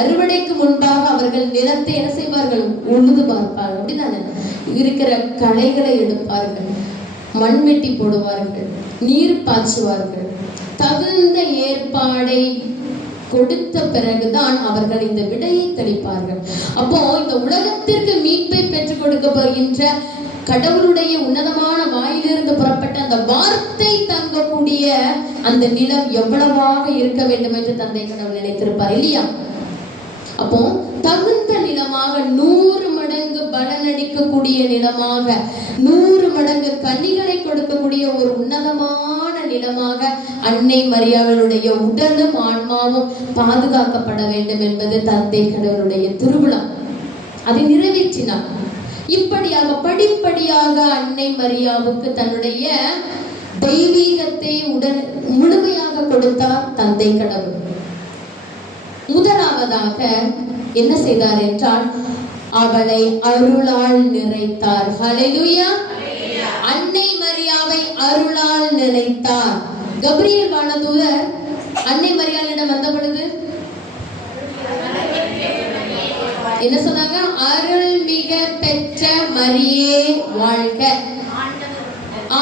அறுவடைக்கு முன்பாக அவர்கள் நிலத்தை என்ன செய்வார்கள்? உழுது பார்ப்பார்கள். அப்படிதானே? இருக்கிற களைகளை எடுப்பார்கள், மண் வெட்டி போடுவார்கள், நீர் பாய்ச்சுவார்கள். தகுந்த ஏற்பாடை கொடுத்த பிறகுதான் அவர்கள் இந்த விடையை தெளிப்பார்கள். அப்போ இந்த உலகத்திற்கு மீட்பை பெற்றுக் கொடுக்க போகின்ற கடவுளுடைய உன்னதமான வாயிலிருந்து புறப்பட்ட அந்த வார்த்தை தங்கக்கூடிய அந்த நிலம் எவ்வளவாக இருக்க வேண்டும் என்று தந்தை கடவுள் நினைத்திருப்பார் இல்லையா? அப்போ தகுந்த நிலமாக 100 மடங்கு பலனளிக்கக்கூடிய நிலமாக, 100 மடங்கு கனிகளை கொடுக்கக்கூடிய ஒரு உன்னதமான நிலமாக அன்னை மரியாளுடைய உடலும் ஆன்மாவும் பாதுகாக்கப்பட வேண்டும் என்பது தந்தை கடவுளுடைய திருவிழா. அதை நிறைவேற்றினார். இப்படியாக படிப்படியாக அன்னை மரியாவுக்கு தன்னுடைய தெய்வீகத்தை முழுமையாக கொடுத்தார் தந்தை கடவுள். முதலாவதாக என்ன செய்தார் என்றால், அவளை அருளால் நிறைத்தார். ஹல்லேலூயா. அன்னை மரியாவை அருளால் நிறைத்தார். கபிரியேல் வானதூதர் அன்னை மரியாளிடம் வந்த பொழுது என்ன சொன்னாங்க? அருள் மிக பெற்ற மரியே வாழ்க,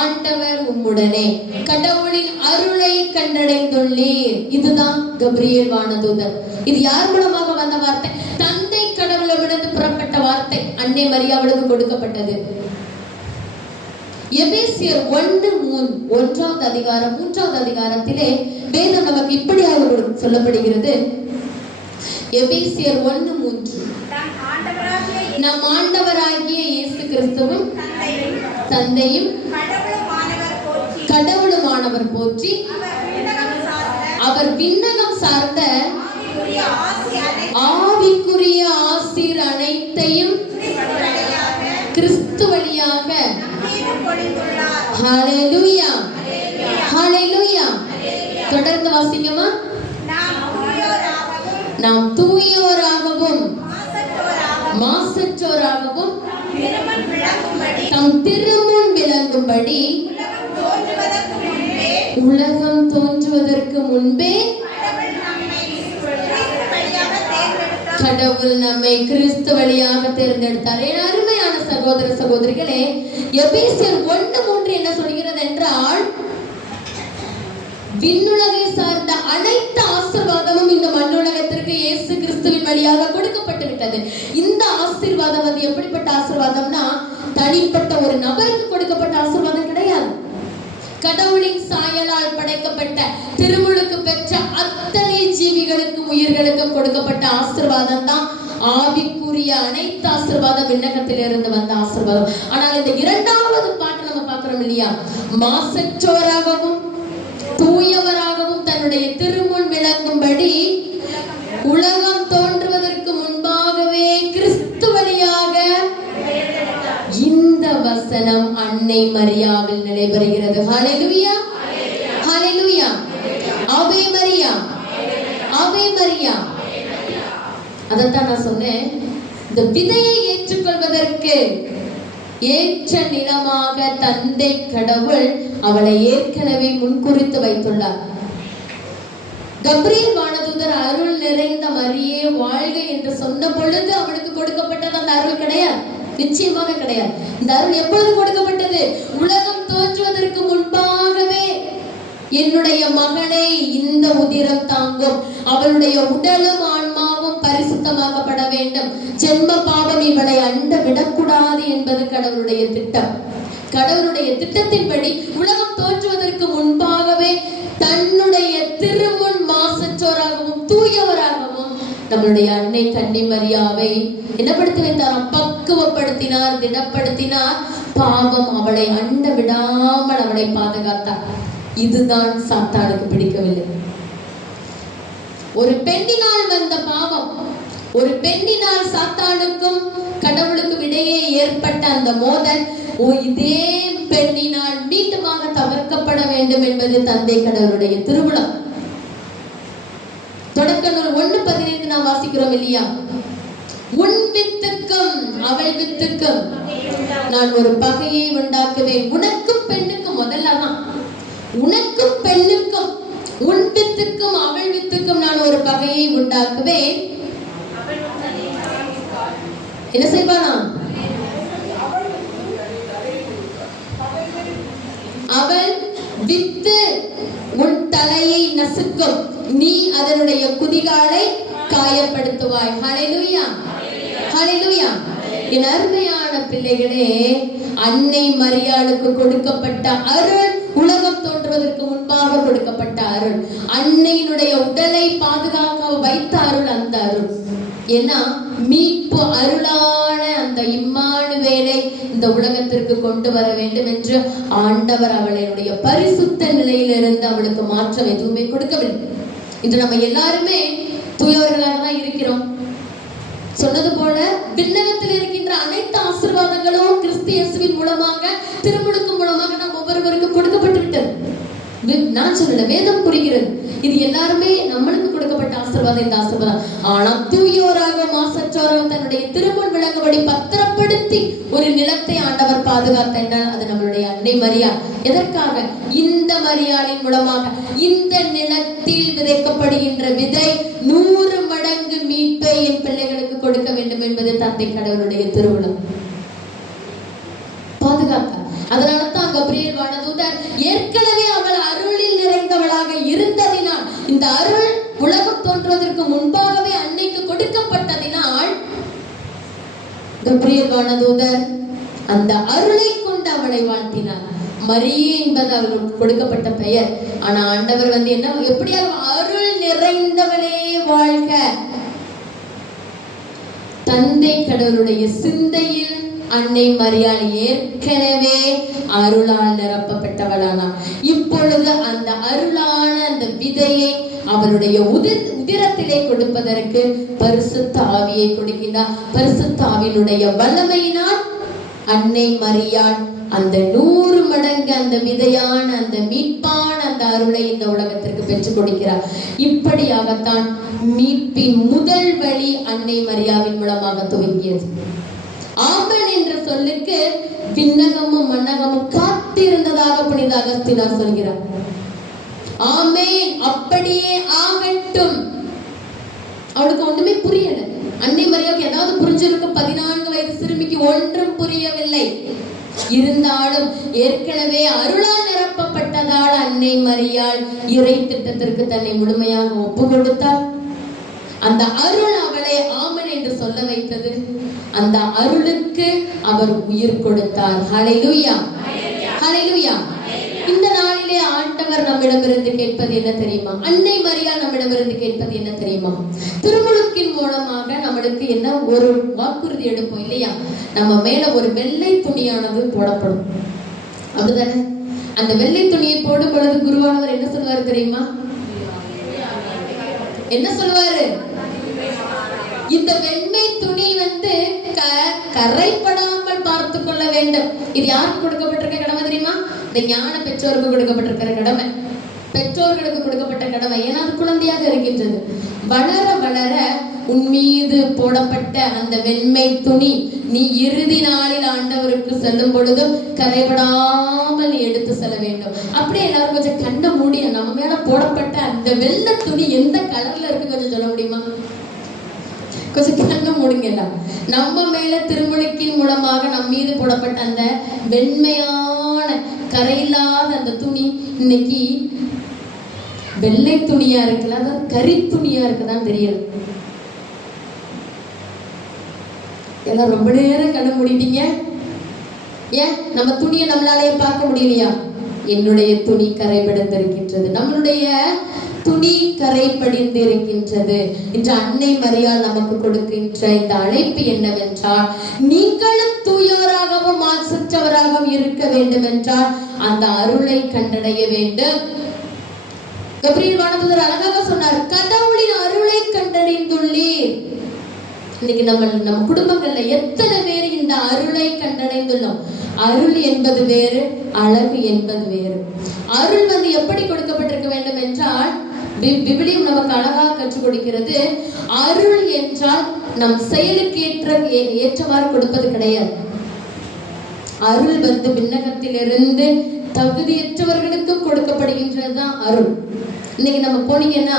ஆண்டவர் உம்முடனே, கடவுளின் அருளை கண்டடைந்துள்ளீர். இதுதான் கபிரியேல் வானதூதர். இது யார் மூலமாக வந்த வார்த்தை? தந்தை கடவுளிடமிருந்து புறப்பட்ட வார்த்தை அன்னை மரியாவுக்கு கொடுக்கப்பட்டது. எபேசியர் 1:1 அதிகாரம் 3வது அதிகாரத்திலே வேதம் நமக்கு இப்படியாக சொல்லப்படுகிறது. எபேசியர் 1:3, நம் ஆண்டவராகிய இயேசு கிறிஸ்துவும் தந்தையும் கடவுளுமானவர் போற்றி அவர் விண்ணகம் சார்ந்த ஆவிக்குரிய ஆசீர் அனைத்தையும் கிறிஸ்து வழியாக ஹல்லேலூயா ஹல்லேலூயா. தொடர்ந்து வாசிக்கமா? நாம் தூயோராகவும் மாசற்றோராகவும் தம் திருமுன் விளங்கும்படி உலகம் தோன்றுவதற்கு முன்பே கடவுள் நம்மை கிறிஸ்து வழியாக தேர்ந்தெடுத்தார். என் அருமையான சகோதர சகோதரிகளே, எபேசியர் 1:3 என்ன சொல்கிறது என்றால், விண்ணுலகை சார்ந்த அனைத்து ஆசீர்வாதமும் இந்த மண்ணுலகத்திற்கு இயேசு கிறிஸ்துவின் வழியாக கொடுக்கப்பட்டு விட்டது. இந்த ஆசீர்வாதம் வந்து எப்படிப்பட்ட ஆசீர்வாதம்னா, தனிப்பட்ட ஒரு நபருக்கு கொடுக்கப்பட்ட ஆசீர்வாதம் கிடையாது. கடவுளின் சாயலால் படைக்கப்பட்ட திருமுழுக்கு பெற்ற அத்தனை ஜீவிகளுக்கும் உயிர்களுக்கும் கொடுக்கப்பட்ட ஆசீர்வாதம் தான் ஆவிக்குரிய அனைத்து ஆசீர்வாதம், விண்ணகத்திலிருந்து வந்த ஆசீர்வாதம். ஆனால் இந்த 2வது பாட்டு நம்ம பார்க்கிறோம் இல்லையா? மாசற்றோராகவும் தூயவராகவும் தன்னுடைய திருமுன் விளங்கும்படி உலகம் தோன்றுவதற்கு முன்பாகவே கிறிஸ்து வழியாக. இந்த வசனம் அன்னை அன்னை மரியாவில் நடைபெறுகிறது. ஹல்லேலூயா, ஹல்லேலூயா, ஆவே மரியா, ஆவே மரியா. அதைத்தான் நான் சொன்னேன், இந்த விதையை ஏற்றுக்கொள்வதற்கு ஏற்ற நிலமாக தந்தை கடவுள் அவளை ஏற்கனவே முன்குறித்து வைத்துள்ளார். கப்ரியேல் வானதூதர் அருள் நிறைந்த மரியே வாழ்க என்று சொன்ன பொழுது அவளுக்கு கொடுக்கப்பட்டது அந்த அருள் கிடையாது, நிச்சயமாக கிடையாது. இந்த அருள் எப்பொழுது கொடுக்கப்பட்டது? உலகம் தோற்றுவதற்கு முன்பாகவே என்னுடைய மகனை இந்த உதிரம் தாங்கும், அவளுடைய உடலும் ஆன்மாவும் பரிசுத்தமாக்கப்பட வேண்டும், ஜென்ம பாவம் இவளை அண்ட விடக்கூடாது என்பது கடவுளுடைய திட்டம். கடவுளுடைய திட்டத்தின்படி உலகம் தோற்றுவதற்கு முன்பாகவே தன்னுடைய திருமுன் மாசற்றோராகவும் தூயவராகவும் நம்மளுடைய அன்னை கன்னி மரியாவை என்னப்படுத்தி வைத்தாராம்? பக்குவப்படுத்தினார், திடப்படுத்தினார். பாவம் அவளை அண்ட விடாமல் அவளை பாதுகாத்தார். இதுதான் சாத்தானுக்கு பிடிக்கவில்லை. ஒரு பெண்ணினால் வந்த பாவம், ஒரு பெண்ணினால் சாத்தானுக்கும் கடவுளுக்கும் இடையே ஏற்பட்ட அந்த மோதல் இதே பெண்ணினால் மீண்டுமாக தவிர்க்கப்பட வேண்டும் என்பது தந்தை கடவுளுடைய திருவிழா. தொடக்க நூல் 1:15 நாம் வாசிக்கிறோம் இல்லையா? உன் வித்துக்கும் அவள் வித்துக்கும் நான் ஒரு பகையை உண்டாக்குவேன், உனக்கும் பெண்ணுக்கும், முதல்ல தான் உனக்கும் பெண்ணுக்கும், உன் வித்துக்கும் அவள் வித்துக்கும் நான் ஒரு பகையை உண்டாக்குவேன். என்ன செய்வானா? அவள் வித்து உன் தலையை நசுக்கும், நீ அதனுடைய குதிகாலை காயப்படுத்துவாய். ஹல்லேலூயா, ஹல்லேலூயா. என் அருமையான பிள்ளைகளே, அன்னை மரியாளுக்கு கொடுக்கப்பட்ட அருள் உலகம் தோன்றுவதற்கு முன்பாக கொடுக்கப்பட்ட அருள், அன்னையினுடைய உடலை பாதுகாக்க வைத்த அருள் அந்த அருள். ஏன்னா மீட்பு அருளான அந்த இம்மானுவேலை இந்த உலகத்திற்கு கொண்டு வர வேண்டும் என்று ஆண்டவர் அவளுடைய பரிசுத்த நிலையிலிருந்து அவளுக்கு மாற்றம் எதுவுமே கொடுக்கவில்லை. இன்று நம்ம எல்லாருமே தூயவர்களாக தான் இருக்கிறோம். சொன்னது போல விண்ணகத்தில் இருக்கின்ற அனைத்து ஆசீர்வாதங்களும் கிறிஸ்து இயேசுவின் மூலமாக, திருமுழுக்கு மூலமாக நாம் ஒவ்வொருவருக்கும் கொடுக்கப்பட்டு விட்டது. நான் சொல்லல, வேதம் புரிகிறது. இது எல்லாருமே நம்மளுக்கு கொடுக்கப்பட்ட ஆசீர்வாதம். இந்த ஆசீர்வாதம் ஆனா தூயோராக மாசற்றோராக தன்னுடைய திருமுன் விளங்கும்படி பத்திரப்படுத்தி ஒரு நிலத்தை ஆண்டவர் பாதுகாத்தால் அது நம்மளுடைய அன்னை மரியா. எதற்காக? இந்த மரியாளின் மூலமாக இந்த நிலத்தில் விதைக்கப்படுகின்ற விதை 100 மடங்கு மீட்பை என் பிள்ளைகளுக்கு கொடுக்க வேண்டும் என்பது தந்தை கடவுளுடைய திருவுளம். பாதுகாத்தார். அதனால தான் கப்ரியேல் வானதூதர் ஏற்கனவே அவள் அருளில் நிறைந்தவளாக இருந்ததினால், இந்த அருள் உலகம் தோன்றுவதற்கு முன்பாகவே அன்னைக்கு கொடுக்கப்பட்டதினால், கப்ரியேல் வானதூதர் அந்த அருளை கொண்டு அவளை வாழ்த்தினார். மரியே என்பது அவளுக்கு கொடுக்கப்பட்ட பெயர். ஆனா ஆண்டவர் என்ன, எப்படியா அருள் நிறைந்தவளே வாழ்க. தந்தை கடவுளுடைய சிந்தையில் அன்னை மரியாள் ஏற்கனவே அருளால் நிரப்பப்பட்டவளானார். இப்பொழுது அந்த அருளான அந்த விதையை அவளுடைய உதிரத்திலே கொடுப்பதற்கு பரிசுத்த ஆவியை கொடுக்கின்றார். பரிசுத்த ஆவியினுடைய வல்லமையினால் அன்னை மரியாள் அந்த 100 மடங்கு அந்த விதையான அந்த மீட்பான அந்த அருளை இந்த உலகத்திற்கு பெற்றுக் கொடுக்கிறார். இப்படியாகத்தான் மீட்பின் முதல் வழி அன்னை மரியாவின் மூலமாக துவங்கியது. ஆமன் என்ற சொல்லுக்கு விண்ணகமும் மன்னகமும் காத்திருந்ததாக புனித அகஸ்தீனார் சொல்கிறார். ஆமென், அப்படியே ஆகட்டும். அவளுக்கு ஒண்ணுமே புரியல. அன்னை மரியாவுக்கு ஏதாவது புரிஞ்சிருக்கு? 14 வயது சிறுமிக்கு ஒன்றும் புரியவில்லை. இருந்தாலும் ஏற்கனவே அருளால் நிரப்பப்பட்டதால் அன்னை மரியாள் இறை திட்டத்திற்கு தன்னை முழுமையாக ஒப்பு கொடுத்தார். அந்த அருள் அவளை ஆமன் என்று சொல்ல வைத்தது. அந்த அருளுக்கு அவர் உயிர் கொடுத்தார். ஹல்லேலூயா, ஹல்லேலூயா. இந்த நாளிலே ஆண்டவர் நம்மிடமிருந்து கேட்பது என்ன தெரியுமா? அன்னை மரியா நம்மிடமிருந்து கேட்பது என்ன தெரியுமா? திருமுழுக்கின் மூலமாக நம்மளுக்கு என்ன ஒரு வாக்குறுதி எடுப்போம் இல்லையா? நம்ம மேல ஒரு வெள்ளை துணியானது போடப்படும், அப்படிதானே? அந்த வெள்ளை துணியை போடும் பொழுது குருவானவர் என்ன சொல்வாரு தெரியுமா? என்ன சொல்வாரு? இந்த வெண்மை துணி கரைப்படாமல் பார்த்து கொள்ள வேண்டும். இது யாருக்கு கொடுக்கப்பட்டிருக்க? இந்த ஞான பெற்றோருக்கு கொடுக்கப்பட்டிருக்கிற கடமை, பெற்றோர்களுக்கு கொடுக்கப்பட்ட கடமை. ஏன்னா அது குழந்தையாக இருக்கின்றது. வளர வளர உன் மீது போடப்பட்ட அந்த வெண்மை துணி நீ இறுதி நாளில் ஆண்டவருக்கு செல்லும் பொழுதும் கரைபடாமல் நீ எடுத்து செல்ல வேண்டும். அப்படியே எல்லாரும் கொஞ்சம் கண்ண மூடிய நம்ம மேல போடப்பட்ட அந்த வெள்ளை துணி எந்த கலர்ல இருக்கு கொஞ்சம் சொல்ல முடியுமா? கொஞ்சம் கண்ண மூடுங்க எல்லாம். நம்ம மேல திருமுழுக்கின் மூலமாக நம் மீது போடப்பட்ட அந்த வெண்மையான கரையில்லாத அந்த துணி இன்னைக்கு வெள்ளை துணியா இருக்குல்ல, அதாவது கரி துணியா இருக்குதான் தெரியல. எல்லாம் ரொம்ப நேரம் கண்ண மூடிட்டீங்க. ஏன் நம்ம துணியை நம்மளாலேயே பார்க்க முடியலையா? என்னுடைய துணி கரைபடிந்திருக்கின்றது, நம்மளுடைய துணி கரைபடிந்திருக்கின்றது. இன்று அன்னை மரியாள் நமக்கு கொடுக்கின்ற இந்த அழைப்பு என்னவென்றால், நீங்களும் தூயோராகவும் மாசற்றவராகவும் இருக்க வேண்டும் என்றால் அந்த அருளை கண்டடைய வேண்டும். கபிரியேல் வானதூதர் அழகாக சொன்னார், கடவுளின் அருளை கண்டடைந்துள்ளீர். இன்னைக்கு நம்ம குடும்பங்கள்ல எத்தனை பேர் இந்த அருளை கண்டடைந்துள்ளோம்? அருள் என்பது வேறு, அழகு என்பது வேறு. அருள் எப்படி கொடுக்கப்பட்டிருக்க வேண்டும் என்றால், விவிலியம் நமக்கு அழகாக கற்றுக் கொடுக்கிறது. அருள் என்றால் நம் செயலுக்கு ஏற்றவாறு கொடுப்பது கிடையாது. அருள் விண்ணகத்திலிருந்து தகுதியற்றவர்களுக்கும் கொடுக்கப்படுகின்றதுதான் அருள். இன்னைக்கு நம்ம போனீங்கன்னா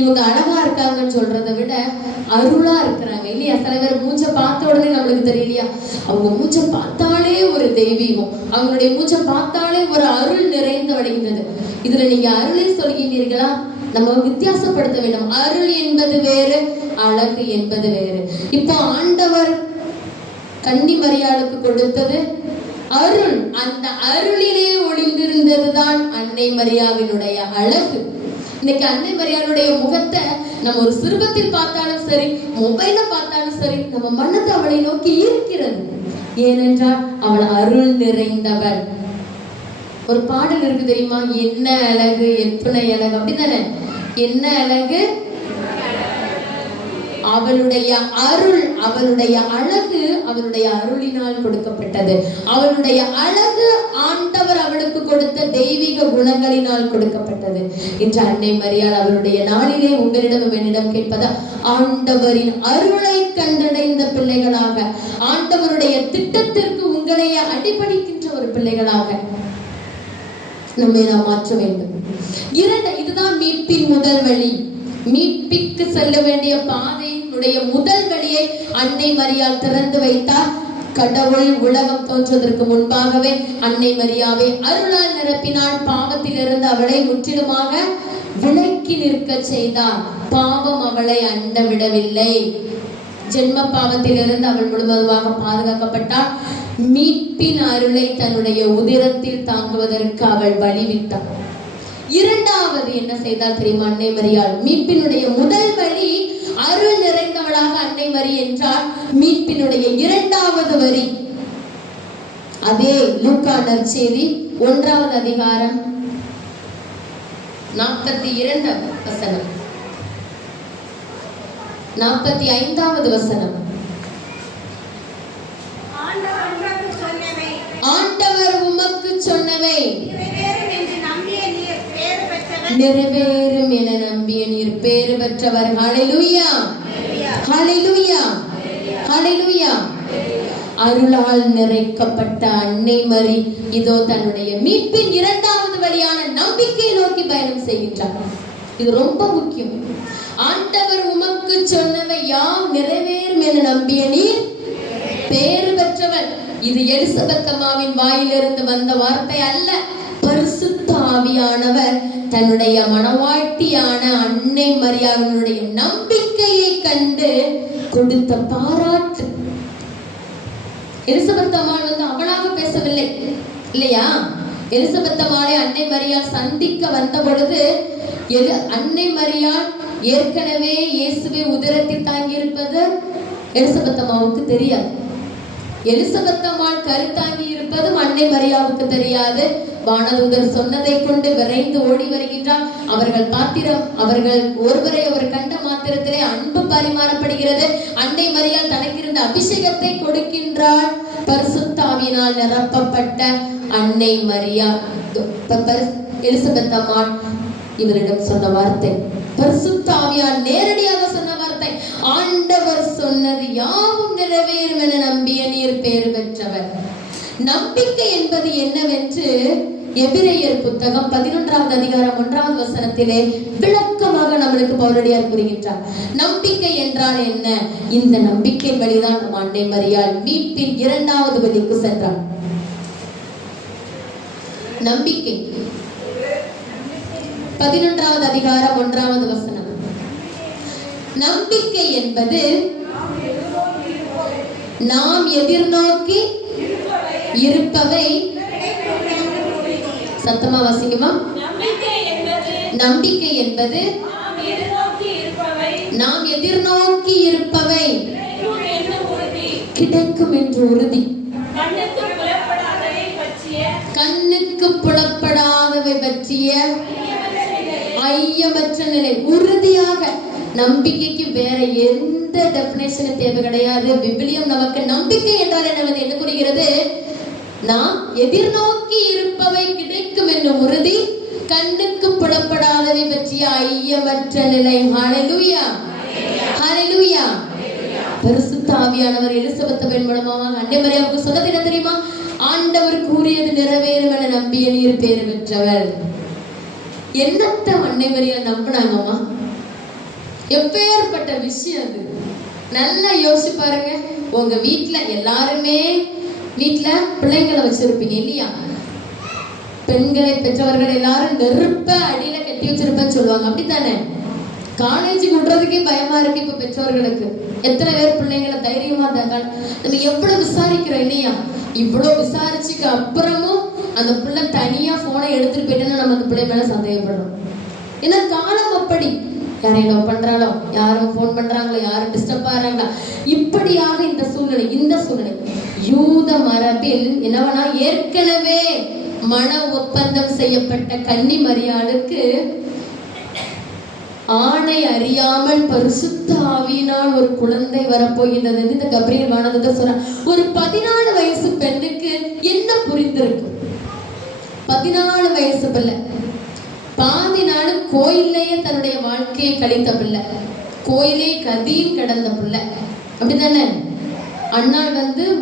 இவங்க அழகா இருக்காங்கன்னு சொல்றதை விட அருளா இருக்கிறாங்க இல்லையா? சில பேர் மூஞ்ச பார்த்த உடனே நம்மளுக்கு தெரியலையா, அவங்க மூஞ்ச பார்த்தாலே ஒரு தெய்வீகம், அவங்களுடைய மூஞ்ச பார்த்தாலே ஒரு அருள் நிறைந்து வடிகின்றது. இதுல நீங்க அருளை சொல்கின்றீர்களா? நம்ம வித்தியாசப்படுத்த வேண்டும். அருள் என்பது வேறு, அழகு என்பது வேறு. இப்போ ஆண்டவர் கன்னி மரியாளுக்கு கொடுத்தது அருள். அந்த அருளிலே ஒளிந்திருந்ததுதான் அன்னை மரியாவினுடைய அழகு. இன்னைக்கு அன்னை மரியாளுடைய முகத்தை நம்ம ஒரு சிறுபத்தில் பார்த்தாலும் சரி, மொபைல பார்த்தாலும் சரி, நம்ம மனது அவளை நோக்கி இருக்கிறது. ஏனென்றால் அவள் அருள் நிறைந்தவள். ஒரு பாடல் இருக்கு தெரியுமா? என்ன அழகு, எத்தனை அழகு, அப்படித்தானே? என்ன அழகு, அவளுடைய அருள், அவளுடைய அழகு அவளுடைய அருளினால் கொடுக்கப்பட்டது. அவளுடைய அழகு ஆண்டவர் அவளுக்கு கொடுத்த தெய்வீக குணங்களினால் கொடுக்கப்பட்டது. இன்று அன்னை மரியாள் அவளுடைய நாளிலே உங்களிடம் என்னிடம் கேட்பதா, ஆண்டவரின் அருளை கண்டடைந்த பிள்ளைகளாக, ஆண்டவருடைய திட்டத்திற்கு உங்களைய அடிபணிக்கின்ற ஒரு பிள்ளைகளாக நம்மை நாம் மாற்ற வேண்டும். இதுதான் மீட்பின் முதல் வழி. மீட்பிற்கு செல்ல வேண்டிய பாதையினுடைய முதல் வழியை அன்னை மரியாள் திறந்து வைத்தார். கடவுள் உலகம் தோன்றுவதற்கு முன்பாகவே அன்னை மரியாவை அருளால் நிரப்பினாள். பாவத்திலிருந்து அவளை முற்றிலுமாக விலக்கி நிற்க செய்தார். பாவம் அவளை அண்ட விடவில்லை. ஜென்ம பாவத்திலிருந்து அவள் முழுவதுமாக பாதுகாக்கப்பட்டாள். மீட்பின் அருளை தன்னுடைய உதிரத்தில் தாங்குவதற்கு அவள் பலிவிட்டாள். இரண்டாவது என்ன செய்தால் தெரியுமா அன்னை மரியாள்? மீட்பினுடைய முதல் வழி அருள் நிறைந்தவளாக அன்னை மரி என்றால், மீட்பினுடைய இரண்டாவது வரி அதே லூக்கா நற்செய்தி 1வது அதிகாரம் 42 வசனம், 45வது வசனம். ஆண்டவர் உமக்கு சொன்னவை நிறைவேறும் என நம்பிய நீர் பேறு பெற்றவர். ஹல்லேலூயா, ஹல்லேலூயா, ஹல்லேலூயா. அருளால் நிறைக்கப்பட்ட அன்னை மரி இதோ தன்னுடைய மீட்பின் இரண்டாவது வழியான நம்பிக்கை நோக்கி பயணம் செய்கின்றார். இது ரொம்ப முக்கியம். ஆண்டவர் உமக்கு சொன்னவை யாம் நிறைவேறும் என நம்பிய நீர் பேறு பெற்றவர். இது எலிசபெத் அம்மாவின் வாயிலிருந்து வந்த வார்த்தை அல்ல. பரிசுத்த ஆவியானவர் தன்னுடைய மனவாட்டியான அன்னை மரியாவினுடைய நம்பிக்கையை கண்டு கொடுத்த பாராட்டு. எலிசபெத் அம்மாள் அவளாக பேசவில்லை இல்லையா? எலிசபெத் அம்மாளை அன்னை மரியாள் சந்திக்க வந்த பொழுது அன்னை மரியாள் ஏற்கனவே இயேசுவை உதரத்தில் தாங்கி இருப்பது எலிசபெத் அம்மாவுக்கு தெரியாது. எலிசபெத் அம்மாள் கருத்தாங்கி இருப்பதும் அன்னை மரியாவுக்கு தெரியாது. வானதூதர் சொன்னதை கொண்டு விரைந்து ஓடி வருகின்றார். அவர்கள் பாத்திரம், அவர்கள் ஒருவரை அவர் கண்ட மாத்திரத்திலே அன்பு பரிமாறப்படுகிறது. அன்னை மரியாள் தனக்கிருந்த அபிஷேகத்தை கொடுக்கின்றாள். பரிசுத்த ஆவியினால் நிரப்பப்பட்ட அன்னை மரியாள் எலிசபெத் அம்மாள் இவரிடம் சொன்ன வார்த்தை, பரிசுத்த ஆவியால் நேரடியாக சொன்ன வார்த்தை, ஆண்டவர் சொன்னது யாவும் நிறைவேறும் என நம்பிய நீர் பேறு பெற்றவர். நம்பிக்கை என்பது என்னவென்று எபிரேயர் புத்தகம் 11வது அதிகாரம் 1வது வசனத்திலே விளக்கமாக நம்மளுக்கு பவுலடியார் கூறுகின்றார். நம்பிக்கை என்றால் என்ன? இந்த நம்பிக்கை வழிதான் நம் அன்னை மரியாள் மீட்பின் 2வது வழிக்கு சென்றார். நம்பிக்கை 11வது அதிகாரம் 1வது வசனம். நம்பிக்கை என்பது நாம் எதிர்நோக்கி இருப்பவை. சத்தமா வாசிக்குமா? நம்பிக்கை என்பது நாம் எதிர்நோக்கி இருப்பவை கிடைக்கும் என்று உறுதி. கண்ணுக்கு புலப்படாதவை பற்றிய ஐயமற்ற நிலை. உறுதியாக. நம்பிக்கைக்கு வேற எந்த டெபினேஷன் தேவை கிடையாது. விவிலியம் நமக்கு நம்பிக்கை என்றால் என்னவென்று என்ன கூறுகிறது? நாம் எதிர்நோக்கி இருப்பவை கிடைக்கும் என்னும் உறுதி, கண்ணுக்கு புலப்படாதவை பற்றிய ஐயமற்ற நிலை. ஹல்லேலூயா, ஹல்லேலூயா. பரிசுத்த ஆவியானவர் எலிசபெத் பெண் மூலமாக அன்னை மரியாளுக்கு சொன்னது என்ன தெரியுமா? ஆண்டவர் கூறியது நிறைவேறும் என நம்பிய நீர் பேறு பெற்றவர். என்னத்த அன்னை மரியாள் நம்பினாங்கம்மா? எப்பேற்பட்ட விஷயம் அது. நல்லா யோசிச்சு பாருங்க. உங்க வீட்டுல எல்லாருமே வீட்டுல பிள்ளைங்களை வச்சிருப்பீங்க இல்லையா? பெண்களை பெற்றவர்கள் எல்லாரும் நெருப்ப அடியில கட்டி வச்சிருப்பேன்னு சொல்லுவாங்க, அப்படித்தானே? காலேஜுக்கு விடுறதுக்கே பயமா இருக்கு இப்ப பெற்றோர்களுக்கு. எத்தனை பேர் பிள்ளைங்களை தைரியமா நம்ம எவ்வளவு விசாரிக்கிறோம் இல்லையா? இவ்வளவு விசாரிச்சுக்கு அப்புறமும் அந்த பிள்ளை தனியா போனை எடுத்துட்டு போயிட்டேன்னா நம்ம அந்த பிள்ளை மேல சந்தேகப்படுறோம். ஏன்னா காலம் அப்படி. யாரையும் லவ் பண்றாளோ, யாரும் போன் பண்றாங்களோ, யாரும் டிஸ்டர்ப் ஆகிறாங்களா, இப்படியாக இந்த சூழ்நிலை யூத மரபில் என்னவனா, ஏற்கனவே மன ஒப்பந்தம் செய்யப்பட்ட கன்னி மரியாளுக்கு ஆணை அறியாமல் பரிசுத்த ஆவியினால் ஒரு குழந்தை வரப்போகின்றது. இந்த கப்ரியேல் வானதூதர் சொல்றார். ஒரு 14 வயசு பெண்ணுக்கு என்ன புரிந்திருக்கும்? 14 வயசு பிள்ளை, பாதி நாடு கோயிலேயே தன்னுடைய வாழ்க்கையை கழித்த பிள்ளை, கோயிலே கதியில் கிடந்த பிள்ளை, அப்படித்தானே? அண்ணாள்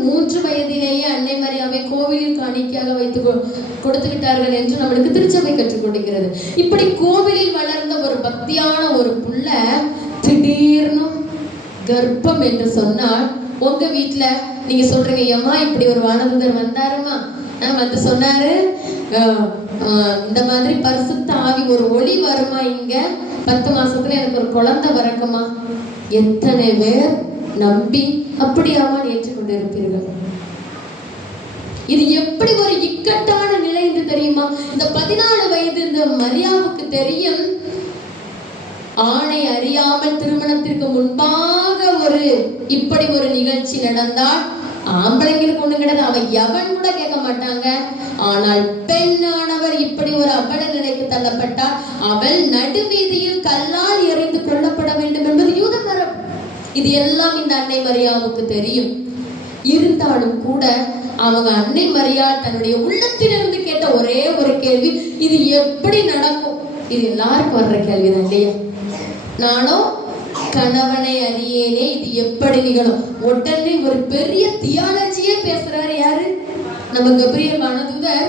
3 வயதிலேயே அன்னை மரியாவை கோவிலில் காணிக்கையாக வைத்து கொடுத்துக்கிட்டார்கள் என்று நம்மளுக்கு திருச்சபை கற்றுக் கொடுக்கிறது. இப்படி கோவிலில் வளர்ந்த ஒரு பக்தியான ஒரு புள்ள திடீர்னு கர்ப்பம் என்று சொன்னால், உங்க வீட்டுல நீங்க சொல்றீங்க, அம்மா இப்படி ஒரு வானதூதர் வந்தாருமா, வந்து சொன்னாரு, இந்த மாதிரி பரிசுத்த ஆவி ஒரு ஒளி வருமா, இங்க 10 மாசத்துல எனக்கு ஒரு குழந்தை பிறக்குமா? எத்தனை பேர் நம்பி அப்படியாமா ஏற்றுக்கொண்டிருப்பீர்கள்? இது எப்படி ஒரு இக்கட்டான நிலை என்று தெரியுமா? இந்த 14 வயது இந்த மரியாவுக்கு தெரியும், ஆணை அறியாமல் திருமணத்திற்கு முன்பாக இப்படி ஒரு நிகழ்ச்சி நடந்தால் ஆம்பளைங்களுக்கு ஒண்ணு கிடையாது, அவன் எவன் கூட கேட்க மாட்டாங்க. ஆனால் பெண்ணானவர் இப்படி ஒரு அபல நிலைக்கு தள்ளப்பட்டால் அவள் நடுவீதியில் கல்லால் எறிந்து கொல்லப்பட வேண்டும் என்பது யூத மரபு. இது எல்லாம் இந்த அன்னை மரியாவுக்கு தெரியும். இருந்தாலும் கூட அவங்க அன்னை மரியாள் தன்னுடைய உள்ளத்திலிருந்து கேட்ட ஒரே ஒரு கேள்வி, இது எப்படி நடக்கும்? இது எல்லாருக்கும் வர்ற கேள்விதான் இல்லையா? நானும் கணவனை அறியேனே, இது எப்படி நிகழும்? உடனே ஒரு பெரிய தியாலஜியே பேசுறாரு. யாரு? நம்ம கப்ரியேல் வானதூதர்.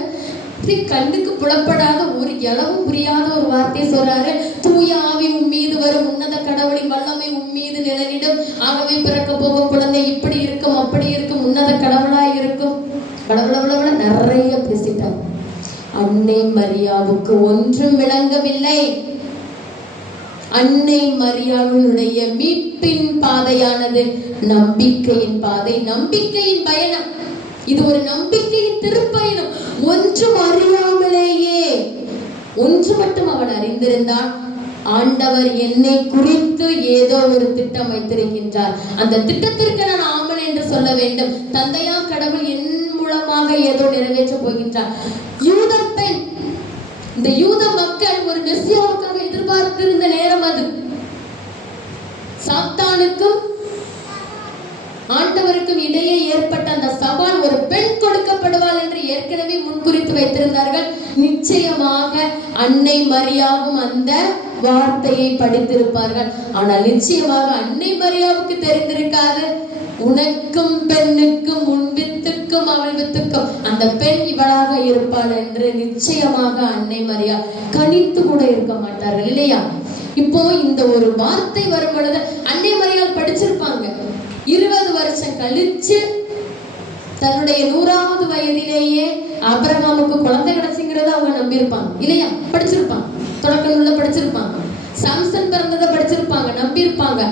கண்ணுக்கு புலப்படாத ஒரு எளவும் புரியாத ஒரு வார்த்தையை சொல்றாரு. தூய ஆவி உம்மீது வரும், உன்னத கடவுளின் வல்லமை உம்மீது நிழலிடும், ஆகவே பிறக்க போகும் குழந்தை இப்படி இருக்கும், அப்படி இருக்கும், உன்னத கடவுளாய் இருக்கும். கடவுள நிறைய பேசிட்டாங்க. அன்னை மரியாவுக்கு ஒன்றும் விளங்கவில்லை. அன்னை மரியாளுடைய மீட்பின் பாதையானது நம்பிக்கையின் பாதை, நம்பிக்கையின் பயணம். இது ஒரு நம்பிக்கையின் திருப்பயணம். ஒன்றும் அறியாமலேயே ஒன்று மட்டும் அவன் அறிந்திருந்தான், ஆண்டவர் என்னை குறித்து ஏதோ ஒரு திட்டம் வைத்திருக்கின்றார். அந்த திட்டத்திற்கு நான் ஆமன் என்று சொல்ல வேண்டும். தந்தையா கடவுள் என் மூலமாக ஏதோ நிறைவேற்ற போகின்றார். யூதத்தை இந்த யூத மக்கள் ஒரு மெசியாவுக்காக எதிர்பார்த்திருந்த நேரம் அது. சாத்தானுக்கும் ஆண்டவருக்கும் இடையே ஏற்பட்ட அந்த சவால், ஒரு பெண் கொடுக்கப்படுவாள் என்று ஏற்கனவே முன்குறித்து வைத்திருந்தார்கள். நிச்சயமாக அன்னை மரியாவும் அந்த வார்த்தையை படித்திருப்பார்கள். ஆனால் நிச்சயமாக அன்னை மரியாவுக்கு தெரிந்திருக்காது, உனக்கும் பெண்ணுக்கும் உன் வித்துக்கும் அவள் வித்துக்கும் அந்த பெண் இவளாக இருப்பாள் என்று நிச்சயமாக அன்னை மரியா கணித்து கூட இருக்க மாட்டார்கள் இல்லையா? இப்போ இந்த ஒரு வார்த்தை வரும் பொழுது அன்னை மரியாள் படிச்சிருப்பாங்க. 20 வருஷம் கழிச்சு தன்னுடைய 100வது வயதிலேயே ஆபிரகாமுக்கு குழந்தை கிடைச்சுங்கிறத அவங்க நம்பியிருப்பாங்க இல்லையா? படிச்சிருப்பாங்க, தொடக்கத்துல படிச்சிருப்பாங்க. சாம்சன் பிறந்ததை படிச்சிருப்பாங்க, நம்பியிருப்பாங்க.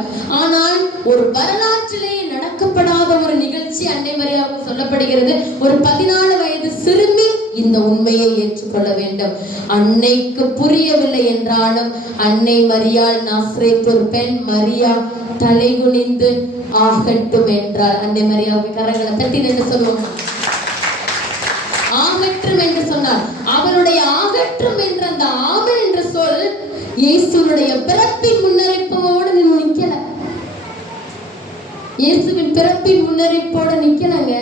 ஆனால் ஒரு வரலாற்றிலேயே நடக்கப்படாத ஒரு நிகழ்ச்சி அன்னை மரியாவுக்கு சொல்லப்படுகிறது. ஒரு 14 வயது சிறுமி இந்த உண்மையை ஏற்றுக்கொள்ள வேண்டும். அன்னைக்கு புரியவில்லை என்றாலும் அன்னை மரியாள் நாசரேத் ஒரு பெண் மரியா தலை குனிந்து ஆகட்டும் என்றால் அன்னை மரியாவுக்கு கரங்களை தட்டி நின்று சொல்லுவோம். ஆகட்டும் என்று சொன்னார். அவருடைய ஆகட்டும் என்ற அந்த ஆமென் என்ற சொல் இயேசுவுடைய பிறப்பின் முன்னறிப்போடு நிக்கல. இயேசுவின் பிறப்பின் முன்னறிப்போட நிக்கலங்க.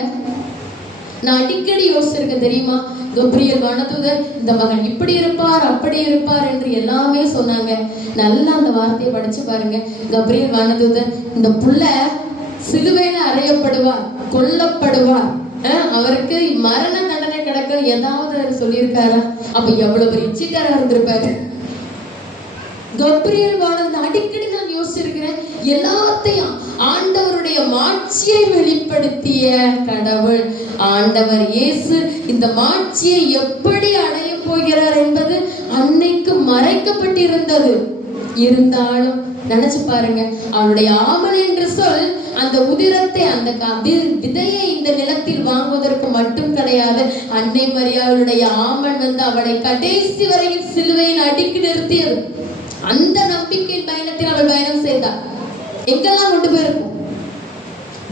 நான் அடிக்கடி யோசிச்சிருக்கேன் தெரியுமா? கப்ரியேல் வானதூதர் இந்த மகன் இப்படி இருப்பார் அப்படி இருப்பார் என்று எல்லாமே சொன்னாங்க. நல்லா அந்த வார்த்தையை படிச்சு பாருங்க. கப்ரியேல் வானதூதர் இந்த புள்ள சிலுவையில அறையப்படுவார், கொல்லப்படுவார், அவருக்கு மரண தண்டனை கிடக்க ஏதாவது சொல்லியிருக்காரா? அப்ப எவ்வளவு பெரிய இச்சிட்டாரா இருந்திருப்பாரு. கப்ரியேல் வானதூதர் அடிக்கடி நான் யோசிச்சிருக்கிறேன். எல்லாத்தையும் ஆண்டவருடைய மாட்சியை வெளிப்படுத்திய கடவுள் ஆண்டவர் இயேசு இந்த மாட்சியை எப்படி அடைய போகிறார் என்பது அன்னைக்கு மறைக்கப்பட்டிருந்தது. இருந்தாலும் நினைச்சு பாருங்க, அவளுடைய ஆமன் என்று சொல் அந்த உதிரத்தை அந்த விதையை இந்த நிலத்தில் வாங்குவதற்கு மட்டும் கிடையாது. அன்னை மரியாளுடைய ஆமன் அவளை கடைசி வரையில் சிலுவையில் அடிக்கி நிறுத்தியது. அந்த நம்பிக்கையின் பயணத்தில் அவள் பயணம் செய்தார். எங்கெல்லாம் கொண்டு போயிருக்கும்?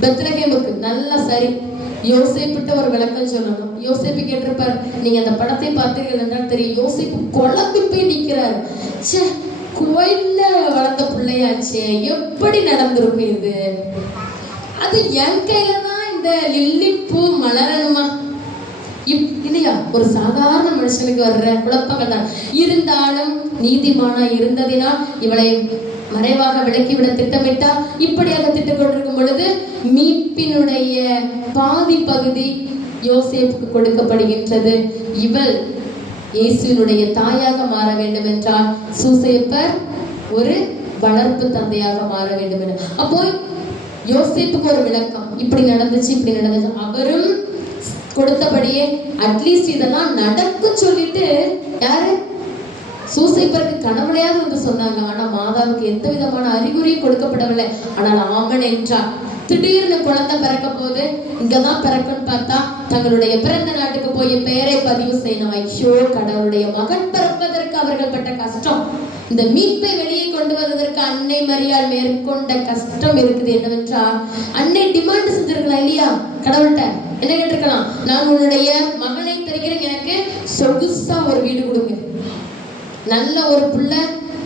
பெத்லகேமுக்கு. நல்லா சரி, யோசேப்பிட்ட ஒரு விளக்கம் சொல்லணும். யோசேப்பு கேட்டிருப்பார். நீங்க அந்த படத்தை பார்த்தீர்கள் என்றால் தெரியும். யோசேப்பு குழம்பி போய் நிக்கிறாரு. கோயில்ல வளர்ந்த பிள்ளையாச்சே, எப்படி நடந்திருக்கும் இது? அது என் கையில தான் இந்த லில்லி பூ மலரணுமா இல்லையா? ஒரு சாதாரண மனுஷனுக்கு வர்ற குழப்பங்கள் தான். இருந்தாலும் நீதிமானா இருந்ததினால் இவளை மறைவாக விலக்கிவிட திட்டமிட்டார். இப்படியாக திட்டம் கொண்டிருக்கும் பொழுது மீட்பினுடைய பாதி பகுதி யோசேப்புக்கு கொடுக்கப்படுகின்றது. இவள் இயேசுவினுடைய தாயாக மாற வேண்டும் என்றால் சூசேப்பர் ஒரு வளர்ப்பு தந்தையாக மாற வேண்டும் என்று. அப்போ யோசேப்புக்கு ஒரு விளக்கம், இப்படி நடந்துச்சு இப்படி நடந்துச்சு. அவரும் கொடுத்தபடியே அட்லீஸ்ட் இதெல்லாம் நடக்கும் சொல்லிட்டு யாரு சூசைப்பருக்கு கனவுலையாவது வந்து சொன்னாங்க. ஆனா மாதாவுக்கு எந்த விதமான அறிகுறியும் கொடுக்கப்படவில்லை. ஆனால் ஆமன் என்றார். திடீர்னு குழந்தை பிறக்க போது இங்கதான் பிறக்குன்னு பார்த்தா தங்களுடைய பிறந்த நாட்டுக்கு போய் பெயரை பதிவு செய்யணும். ஐயோ, கடவுளுடைய மகன் பிறப்பதற்கு அவர்கள் பட்ட கஷ்டம், இந்த மீட்பை வெளியே கொண்டு வருவதற்கு அன்னை மரியாள் மேற்கொண்ட கஷ்டம் இருக்குது. என்னவென்றால் அன்னை டிமாண்ட் செஞ்சிருக்கலாம் இல்லையா? கடவுள்கிட்ட என்ன கேட்டிருக்கலாம்? நான் உன்னுடைய மகனை தருகிறேன், எனக்கு சொகுசா ஒரு வீடு கொடுங்க, நல்ல ஒரு புள்ள,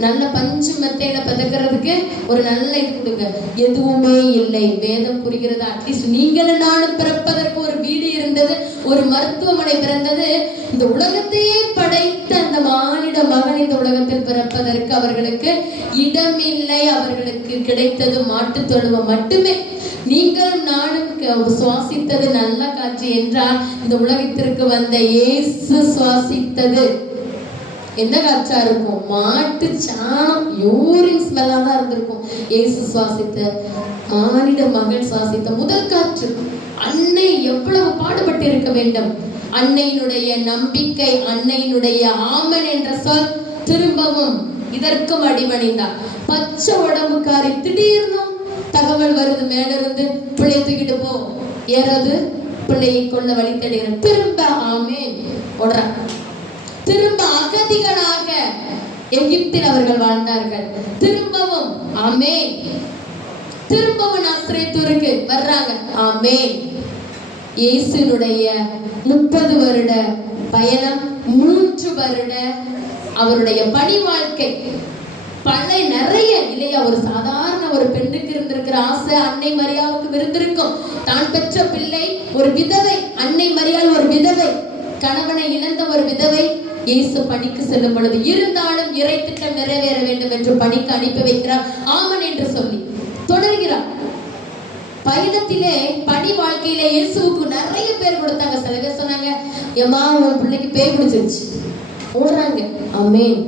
நல்ல பஞ்சு மெத்தையில பதக்கிறதுக்கு ஒரு நல்ல இது கொடுங்க. எதுவுமே இல்லை. வேதம் குறிக்கிறது அட்லீஸ்ட் நீங்களும் நானும் பிறப்பதற்கு ஒரு வீடு இருந்தது, ஒரு மருத்துவமனை பிறந்தது. இந்த உலகத்தையே படைத்த அந்த மானிட மகன் இந்த உலகத்தில் பிறப்பதற்கு அவர்களுக்கு இடமில்லை. அவர்களுக்கு கிடைத்தது மாட்டு தொழுவம் மட்டுமே. நீங்களும் நானும் சுவாசித்தது நல்ல காற்று என்றால் இந்த உலகத்திற்கு வந்த இயேசு சுவாசித்தது என்ன காற்றா இருக்கும்? மாட்டு சாணம், யூரின் ஸ்மெல்லா தான் இருந்திருக்கும். இயேசு சுவாசித்த, மானிட மகன் சுவாசித்த முதல் காற்று. அன்னை எவ்வளவு பாடுபட்டு இருக்க வேண்டும். அன்னையினுடைய நம்பிக்கை, அன்னையினுடைய ஆமன் என்ற சொல் திரும்பவும் இதற்கும் அடிபணிந்தார். பச்சை உடம்புக்காரி திடீர்னு தகவல் வருது, மேல இருந்து பிள்ளை தூக்கிட்டு போ, ஏறது பிள்ளையை கொள்ள வழி தேடுகிற. திரும்ப ஆமேன் ஓடுற. திரும்ப அகதிகளாக எகிப்தில் அவர்கள் வாழ்ந்தார்கள். திரும்பவும் ஆமேன். திரும்பவும் நாசரேத்தூருக்கு வர்றாங்க. ஆமேன். இயேசுனுடைய 30 வருட பயணம், 3 வருட அவருடைய பணி வாழ்க்கை, பழைய நிறைய இல்லையா. ஒரு சாதாரண ஒரு பெண்ணுக்கு இருந்திருக்கிற ஆசை அன்னை மரியாவுக்கு இருந்திருக்கும். தான் பெற்ற பிள்ளை ஒரு விதவை, அன்னை மரியாள் ஒரு விதவை, கணவனை இழந்த ஒரு விதவை. இயேசு பணிக்கு செல்லும் பொழுது இருந்தாலும் இறை திட்டம் நிறைவேற வேண்டும் என்று பணிக்கு அனுப்பி வைக்கிறார். ஆமன் என்று சொல்லி தொடர்கிறார். பயணத்திலே பணி வாழ்க்கையிலே இயேசுவுக்கு நிறைய பேர் கொடுத்தாங்க. சில பேர் சொன்னாங்க, ஏமா உன் பிள்ளைக்கு பேய் பிடிச்சிருச்சு, ஓடுறாங்க. ஆமென்.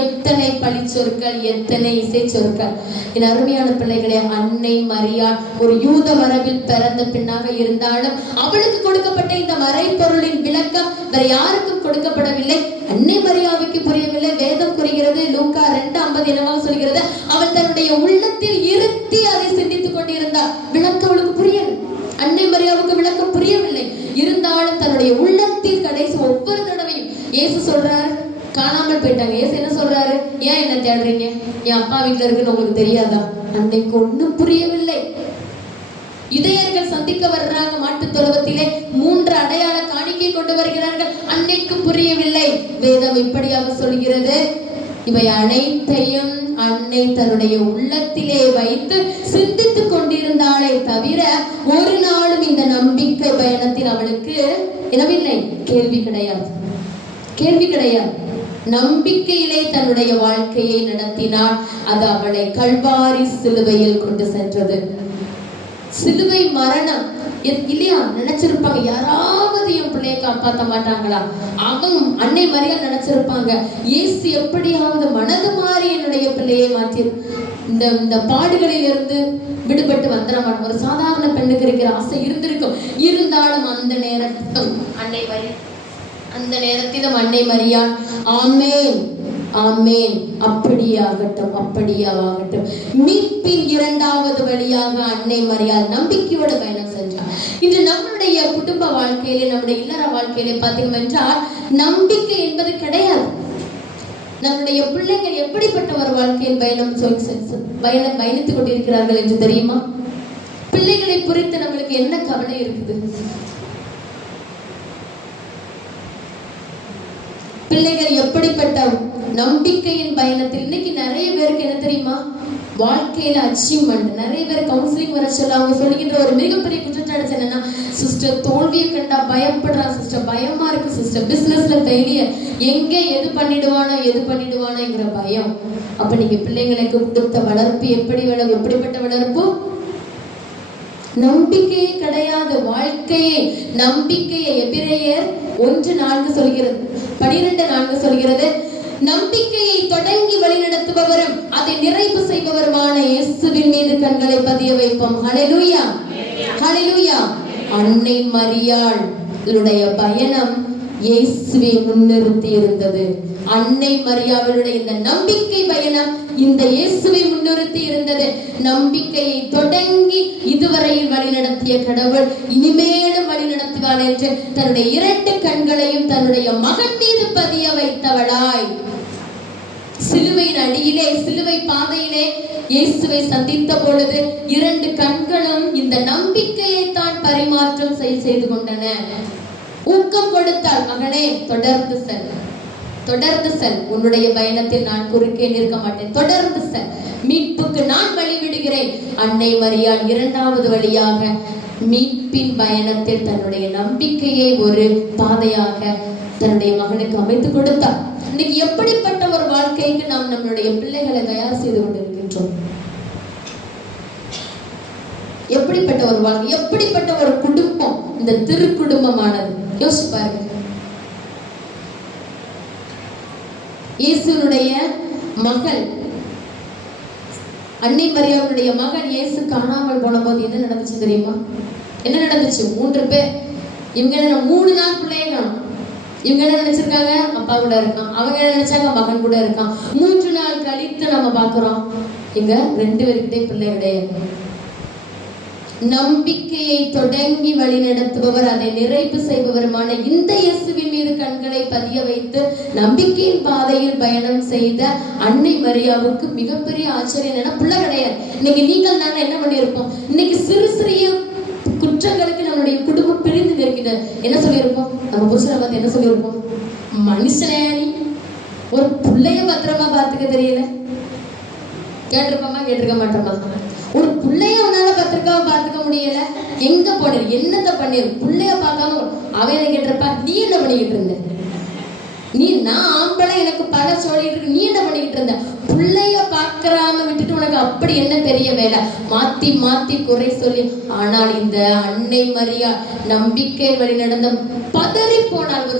எத்தனை பழி சொற்கள், எத்தனை இசை சொற்கள். என் அருமையான பிள்ளைகளே, அன்னை மரியாள் ஒரு யூத மரபில் பிறந்த பெண்ணாக இருந்தாலும் அவளுக்கு கொடுக்கப்பட்ட இந்த மறைபொருளின் விளக்கம் வேற யாருக்கும் கொடுக்கப்படவில்லை. அன்னை மரியாவுக்கு புரியவில்லை. வேதம் கூறுகிறது, லூக்கா 2:50 என்னவாக சொல்கிறது, அவள் தன்னுடைய உள்ளத்தில் இருத்தி அதை சிந்தித்துக் கொண்டிருந்தாள். விளக்கம் அவளுக்கு புரியவில்லை. அன்னை மரியாவுக்கு விளக்கம் புரியவில்லை. இருந்தாலும் தன்னுடைய உள்ளத்தில் கடைசி ஒவ்வொரு தடவையும் இயேசு சொல்றாரு, காணாமல் போயிட்டாங்க. ஏசு என்ன சொல்றாரு, ஏன் என்ன தேடுறீங்க, என் அப்பா வீட்டுல இருக்குன்னு உங்களுக்கு தெரியாதா? அன்னைக்கு ஒண்ணும் புரியவில்லை. இதயர்கள் சந்திக்க வர்றாங்க. மாட்டு தொழுவத்திலே 3 அடையாள காணிக்கை கொண்டு வருகிறார்கள். அன்னைக்கு புரியவில்லை. வேதம் இப்படியாக சொல்கிறது, இவை அனைத்தையும் அன்னை தன்னுடைய உள்ளத்திலே வைத்து சிந்தித்துக் கொண்டிருந்தாளே தவிர ஒரு நாளும் இந்த நம்பிக்கை பயணத்தில் அவளுக்கு என்னவில்லை, கேள்வி கிடையாது. கேள்வி கிடையாது. நம்பிக்கையிலே தன்னுடைய வாழ்க்கையை நடத்தினாள். அது அவளை கல்வாரி சிலுவையில் கொண்டு சென்றது. சிலுவை மரணம் இல்லையா, நினைச்சிருப்பாங்க யாராவது என் பிள்ளையை காப்பாற்ற மாட்டாங்களா? அவங்க அன்னை மரியாள் நினைச்சிருப்பாங்க, இயேசு எப்படியாவது மனது மாறி என்னுடைய பிள்ளையை மாற்றி இந்த பாடுகளில் இருந்து விடுபட்டு வந்துட மாட்டோம். ஒரு சாதாரண பெண்ணுக்கு இருக்கிற ஆசை இருந்திருக்கும். இருந்தாலும் அந்த நேரத்திலும் அன்னை மரியாள் ஆமென் ஆமென், அப்படியே ஆகட்டும், அப்படியே ஆகட்டும். மீட்பின் 2வது வழியாக அன்னை மரியாள் நம்பிக்கையோட பயணம் சென்றார். இன்று நம்மளுடைய குடும்ப வாழ்க்கையிலே, நம்முடைய இல்லற வாழ்க்கையிலே பார்த்தீங்கன்னா என்றால் நம்பிக்கை என்பது கிடையாது. நம்முடைய பிள்ளைகள் எப்படிப்பட்ட ஒரு வாழ்க்கையில் பயணித்துக் கொண்டிருக்கிறார்கள் என்று தெரியுமா? பிள்ளைகளை குறித்து நம்மளுக்கு என்ன கவலை இருக்குது? பிள்ளைகள் எப்படிப்பட்ட நம்பிக்கையின் பயணத்தில் இன்னைக்கு நிறைய பேருக்கு என்ன தெரியுமா, வாழ்க்கையில அச்சீவ்மெண்ட். நிறைய பேர் கவுன்சிலிங் வர சொல்ல அவங்க சொல்லுகின்ற ஒரு மிகப்பெரிய குற்றச்சாட்டு என்னன்னா, சிஸ்டர் தோல்வியை கண்டா பயப்படுறா சிஸ்டர், பயமா இருக்கு சிஸ்டர், பிசினஸ்ல ஃபெயிலியர், எங்க எது பண்ணிடுவானோங்கிற பயம். அப்ப நீங்க பிள்ளைங்களுக்கு கொடுத்த வளர்ப்பு எப்படிப்பட்ட வளர்ப்பு? நம்பிக்கையே கிடையாது. வாழ்க்கையே நம்பிக்கையை எபிரேயர் 1:4 சொல்கிறது, 12:4 சொல்கிறது, நம்பிக்கையை தொடங்கி வழிநடத்துபவரும் அதை நிறைவு செய்பவருமான இயேசுவின் மீது கண்களை பதிய வைப்போம். ஹல்லேலூயா, ஹல்லேலூயா. அன்னை மரியாளுடைய பயணம் இயேசுவை முன்னிறுத்தி இருந்தது. அன்னை மரியாளுடைய இந்த நம்பிக்கை பயணம் இந்த இயேசுவை முன்னிறுத்தி இருந்தது. நம்பிக்கையை தொடங்கி இதுவரையில் வழிநடத்திய கடவுள் இனிமேலும் வழிநடத்துவார் என்று தன்னுடைய 2 கண்களையும் தன்னுடைய மகன் மீது பதிய வைத்தவளாய் சிலுவையின் அடியிலே, சிலுவை பாதையிலே இயேசுவை சந்தித்த பொழுது 2 கண்களும் இந்த நம்பிக்கையை தான் பரிமாற்றம் செய்து கொண்டன. ஊக்கம் கொடுத்தாள், மகனே தொடர்ந்து செல், தொடர்ந்து செல், உன்னுடைய பயணத்தில் நான் குறுக்கே நிற்க மாட்டேன், தொடர்ந்து செல், மீட்புக்கு நான் வழி விடுகிறேன். அன்னை மரியாள் 2வது வழியாக மீட்பின் பயணத்தில் தன்னுடைய நம்பிக்கையை ஒரு பாதையாக தன்னுடைய மகனுக்கு அமைத்து கொடுத்தார். இன்னைக்கு எப்படிப்பட்ட ஒரு வாழ்க்கைக்கு நாம் நம்மளுடைய பிள்ளைகளை தயார் செய்து கொண்டிருக்கின்றோம்? எப்படிப்பட்ட ஒரு வாழ்க்கை, எப்படிப்பட்ட ஒரு குடும்பம் இந்த திருக்குடும்பமானது? யோசிச்சு பாருங்க. இயேசுனுடைய மகள் அன்னை மரியாளுடைய மகன் இயேசு காணாமல் போன போது என்ன நடந்துச்சு தெரியுமா? என்ன நடந்துச்சு? 3 பேர், இவங்க 3 நாள் பிள்ளைய காணும். இவங்க என்ன நினைச்சிருக்காங்க, அப்பா கூட இருக்கான். அவங்க என்ன நினைச்சாங்க, மகன் கூட இருக்கான். 3 நாள் கழித்து நம்ம பாக்குறோம், இங்க 2 பேருக்கிட்டே பிள்ளை கிடையாது. நம்பிக்கையை தொடங்கி வழி நடத்துபவர், அதை நிறைவு செய்பவருமான இந்த இயேசுவின் மீது கண்களை பதிய வைத்து நம்பிக்கையின் பாதையில் பயணம் செய்த அன்னை மரியாவுக்கு மிகப்பெரிய ஆச்சரியம் என்னன்னா, பிள்ளை கிடையாது. இன்னைக்கு நீங்கள் நாங்க என்ன பண்ணியிருப்போம்? இன்னைக்கு சிறு சிறிய குற்றங்களுக்கு நம்மளுடைய குடும்பம் பிரிந்து இருக்கிறது. என்ன சொல்லியிருப்போம்? நம்ம புருஷனை பார்த்து என்ன சொல்லியிருப்போம்? மனுஷனே நீ, ஒரு பிள்ளைய பத்திரமா பார்த்துக்க தெரியல. கேட்டிருப்போமா? கேட்டிருக்க மாட்டோமா? ஒரு பிள்ளைய உன்னால பத்திரிக்காவை பார்த்துக்க முடியல, எங்க போன, என்னத்தை பண்ணிரு, பிள்ளைய பார்க்காம அவன் கேட்டிருப்பா, நீ என்ன பண்ணிக்கிட்டு இருந்த? நீ, நான் ஆம்பளை, எனக்கு பல சொல்லிட்டு இருக்கு, நீ என்ன பண்ணிக்கிட்டு இருந்த? பிள்ளைய பார்க்கறாம விட்டுட்டு உனக்கு அப்படி என்ன பெரிய வேலை? மாத்தி மாத்தி குறை சொல்லி. ஆனால் இந்த அன்னை மரியா நம்பிக்கை வழி நடந்த பதறி போனாள்.